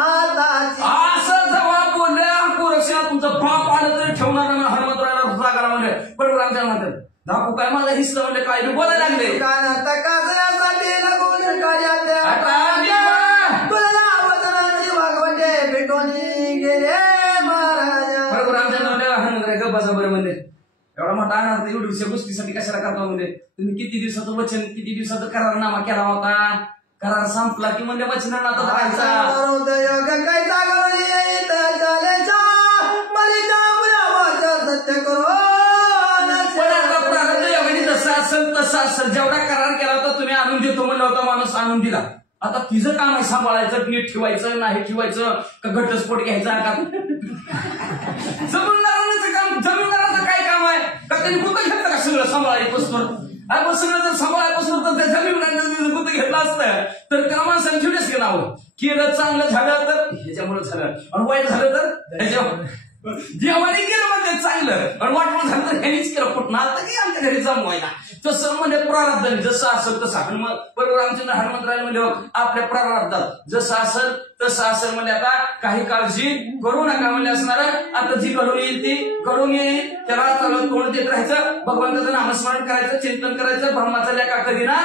आताची. असं जेव्हा बोलल्या गोरक्षनाथ तुमचा बाप आलं तरी ठेवणार नाही हनुमंतरायला रागाला म्हणले. बरोबर आमच्या म्हणतात दाखवू काय माझा हिस्सा म्हणले काय बोलायला लागले. कानात काजण्यासाठी लगून कार्यात तुला वतनाची वागवटे भेटोनी गेले महाराजा. बरोबर आमच्या नावाला हनुमंतराय गप्पाचा बरं म्हणले. एवढा मोठा अनार्थ एवढ्या गोष्टीसाठी कशाला करता म्हणजे तुम्ही किती दिवसाचं वचन किती दिवसाचा करारनामा केला होता. करार संपला की म्हणजे वचनानाथ राहायचा. सत्य करो जसं असेल तसं असेल. जेवढा करार केला होता तुम्ही आणून देतो म्हणलं होता माणूस आणून दिला. आता तिचं काम आहे सांभाळायचं नीट ठेवायचं नाही ठेवायचं का घटस्फोट घ्यायचा का जमीनदाराचं काम. जमीनदाराचं काय काम आहे का त्यांनी कुठं घेतलं का सगळं सांभाळायपासून सगळं जर सांभाळायपासून तर त्या जमीन कुठं घेतलं असतं तर त्या माणसाने ठेवलेच की नावं. केलं चांगलं झालं तर ह्याच्यामुळे झालं आणि वाईट झालं तर ह्याच्यामुळे. देवाने केलं म्हणजे चांगलं आणि वाटवं झालं तर ह्यानीच केलं कुठं आता की आमच्या घरी जमवायला. तसं म्हणजे प्रारब्धाने जसं असेल तसं बरोबर आमच्या हनुमंतरायला म्हणजे आपल्या प्रारब्धात जसं असेल तसं असेल म्हणजे आता काही काळजी करू नका म्हणजे असणार. आता जी घडून येईल ती घडून येईल त्याला तोंड देत राहायचं. भगवंताचं नामस्मरण करायचं चिंतन करायचं. ब्रह्माचा लेखा कधी ना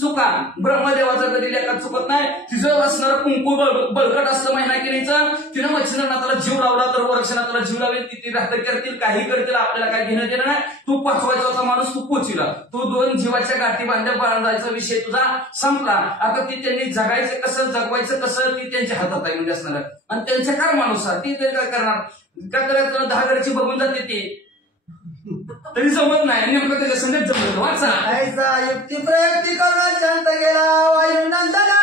चुका ब्रह्मदेवाचा कधी लेखा चुकत नाही. तिचं असणारं कुंकू बळकट असतं महिना केलीचं तिनं मच्छिंद्रनाथाला जीव लावला तर गोरक्षनाथाला जीव लावेल. ती राहत करतील काही करतील आपल्याला काय घेणं देणं नाही. तू पोचवायचा होता माणूस तू पोचविला. तू 2 जीवाच्या गाठी बांधायचा विषय तुझा संपला. आता ती त्यांनी जगायचं कसं जगवायचं कसं ती त्यांच्या हातात आहे म्हणजे असणार. आणि त्यांच्या कर्मानुसार ती तरी काय करणार. काय करायचं 10 घरची बघून जाते ती तरी जमत नाही. नेमकं त्याच्या संगत जमत वाचा ऐसा युक्ती प्रयुक्ती करून शांत गेला वायुनंदना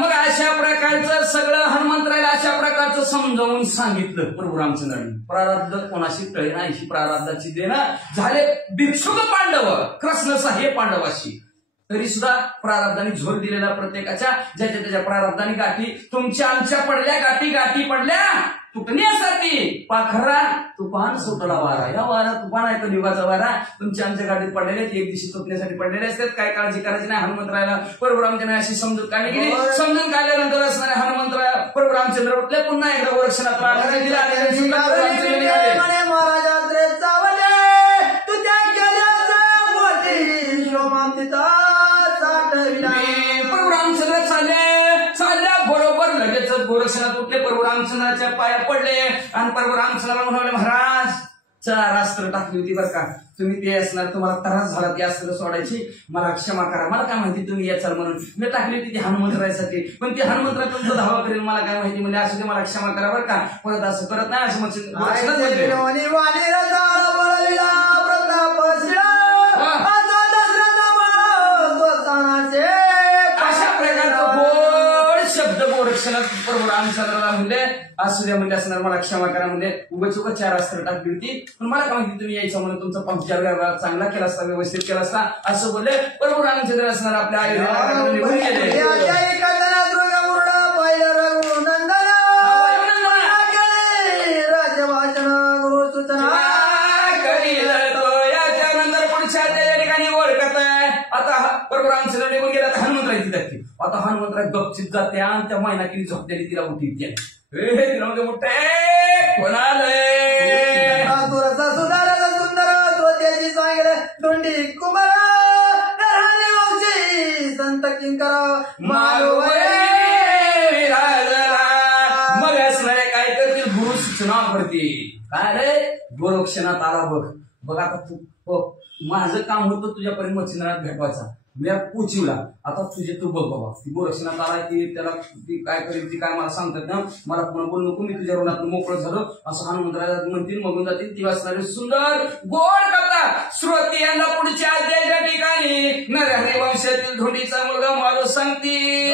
मग अशा प्रकारचं सगळं हनुमंतरायला अशा प्रकारचं समजावून सांगितलं प्रभू रामचंद्रांनी. प्रारब्ध कोणाशी टळे नाही ही प्रारब्धाची देणं झाले भिक्षुक पांडव कृष्ण साहेब पांडवाशी. तरी सुद्धा प्रारब्धाने झोल दिलेला प्रत्येकाच्या ज्याच्या त्याच्या प्रारब्धाने गाठी तुमच्या आमच्या पडल्या गाठी पडल्या तुटण्यासाठी. पाखरा तुफान सुटला वारा. या वारा तुफान आहे तो युगाचा वारा. तुमच्या आमच्या गाडीत पडलेले एक दिवशी तुटण्यासाठी पडलेले असतात. काय काळजी करायची नाही. हनुमंतरायला बरोबर आमच्या अशी समजूत काढली गेली. समजून काढल्यानंतर असणारे हनुमंतराय बरोबर रामचंद्र उठले. पुन्हा एकदा गोरक्षनाथ रामचंद्र चालल्या बरोबर लगेच गोरक्षनाथ उठले. प्रभू रामचंद्राच्या पाया पडले आणि प्रभू रामचंद्राला म्हणाले महाराज 4 अस्त्र टाकली होती बरं का. तुम्ही ते असणार तुम्हाला त्रास झाला ती अस्त्र सोडायची. मला क्षमा करा. मला काय माहिती तुम्ही याचाल म्हणून मी टाकली होती ती हनुमंतरायसाठी. पण ती हनुमंतरा तुमचा धावा करेल मला काय माहिती म्हणजे असं ते मला क्षमा करा बरं का. परत असं करत नाही असं अशा प्रकारचं गोड शब्द गोरक्षनाथ प्रभू रामचंद्राला म्हणले असू द्या म्हणजे असणार मला क्षमा करा म्हणजे उगाच 4 अस्त्र टाकली होती. पण मला काय माहिती तुम्ही यायचं म्हणून तुमचा पंक्चर व्यवहार चांगला केला असता व्यवस्थित केला असता असं बोलले. प्रभू रामचंद्र असणार आपल्या आई निघून गेले. याच्यानंतर पुढच्या त्या ठिकाणी ओळखत आहे. आता प्रभू रामचंद्र निघून गेला तर हनुमंतरायची जाते. आता हनुमंतराय गपचित जाते आणि त्या मैनाकीने झोपलेली तिला उठीत तिला म्हणजे मोठे कोणालय सुंदर त्याची सांगले दोंडी कुमार संत किंकर मग असणारे काय करतील गुरु सूचना करतील. काय रे गोरक्षनाथ आला बघ. बघ आता तू माझं काम होतं तुझ्यापर्यंत मच्छिंद्रनाथ भेटवायचा. मी पोचिवला. आता तुझे तू बघ बाबा, ती गोरक्षनाथ आला की त्याला ती काय करेल ती काय मला सांगतात ना, मला पुन्हा बोलू नको, मी तुझ्या ऋणातून मोकळं झालो असं हनुमंतराला म्हणतील. मगून जातील. ती वाचणारी सुंदर गोड कथा श्रोती यांना पुढच्या अध्यायाच्या ठिकाणी नरहरी वंशातील धोंडीचा मुलगा मारू सांगतील.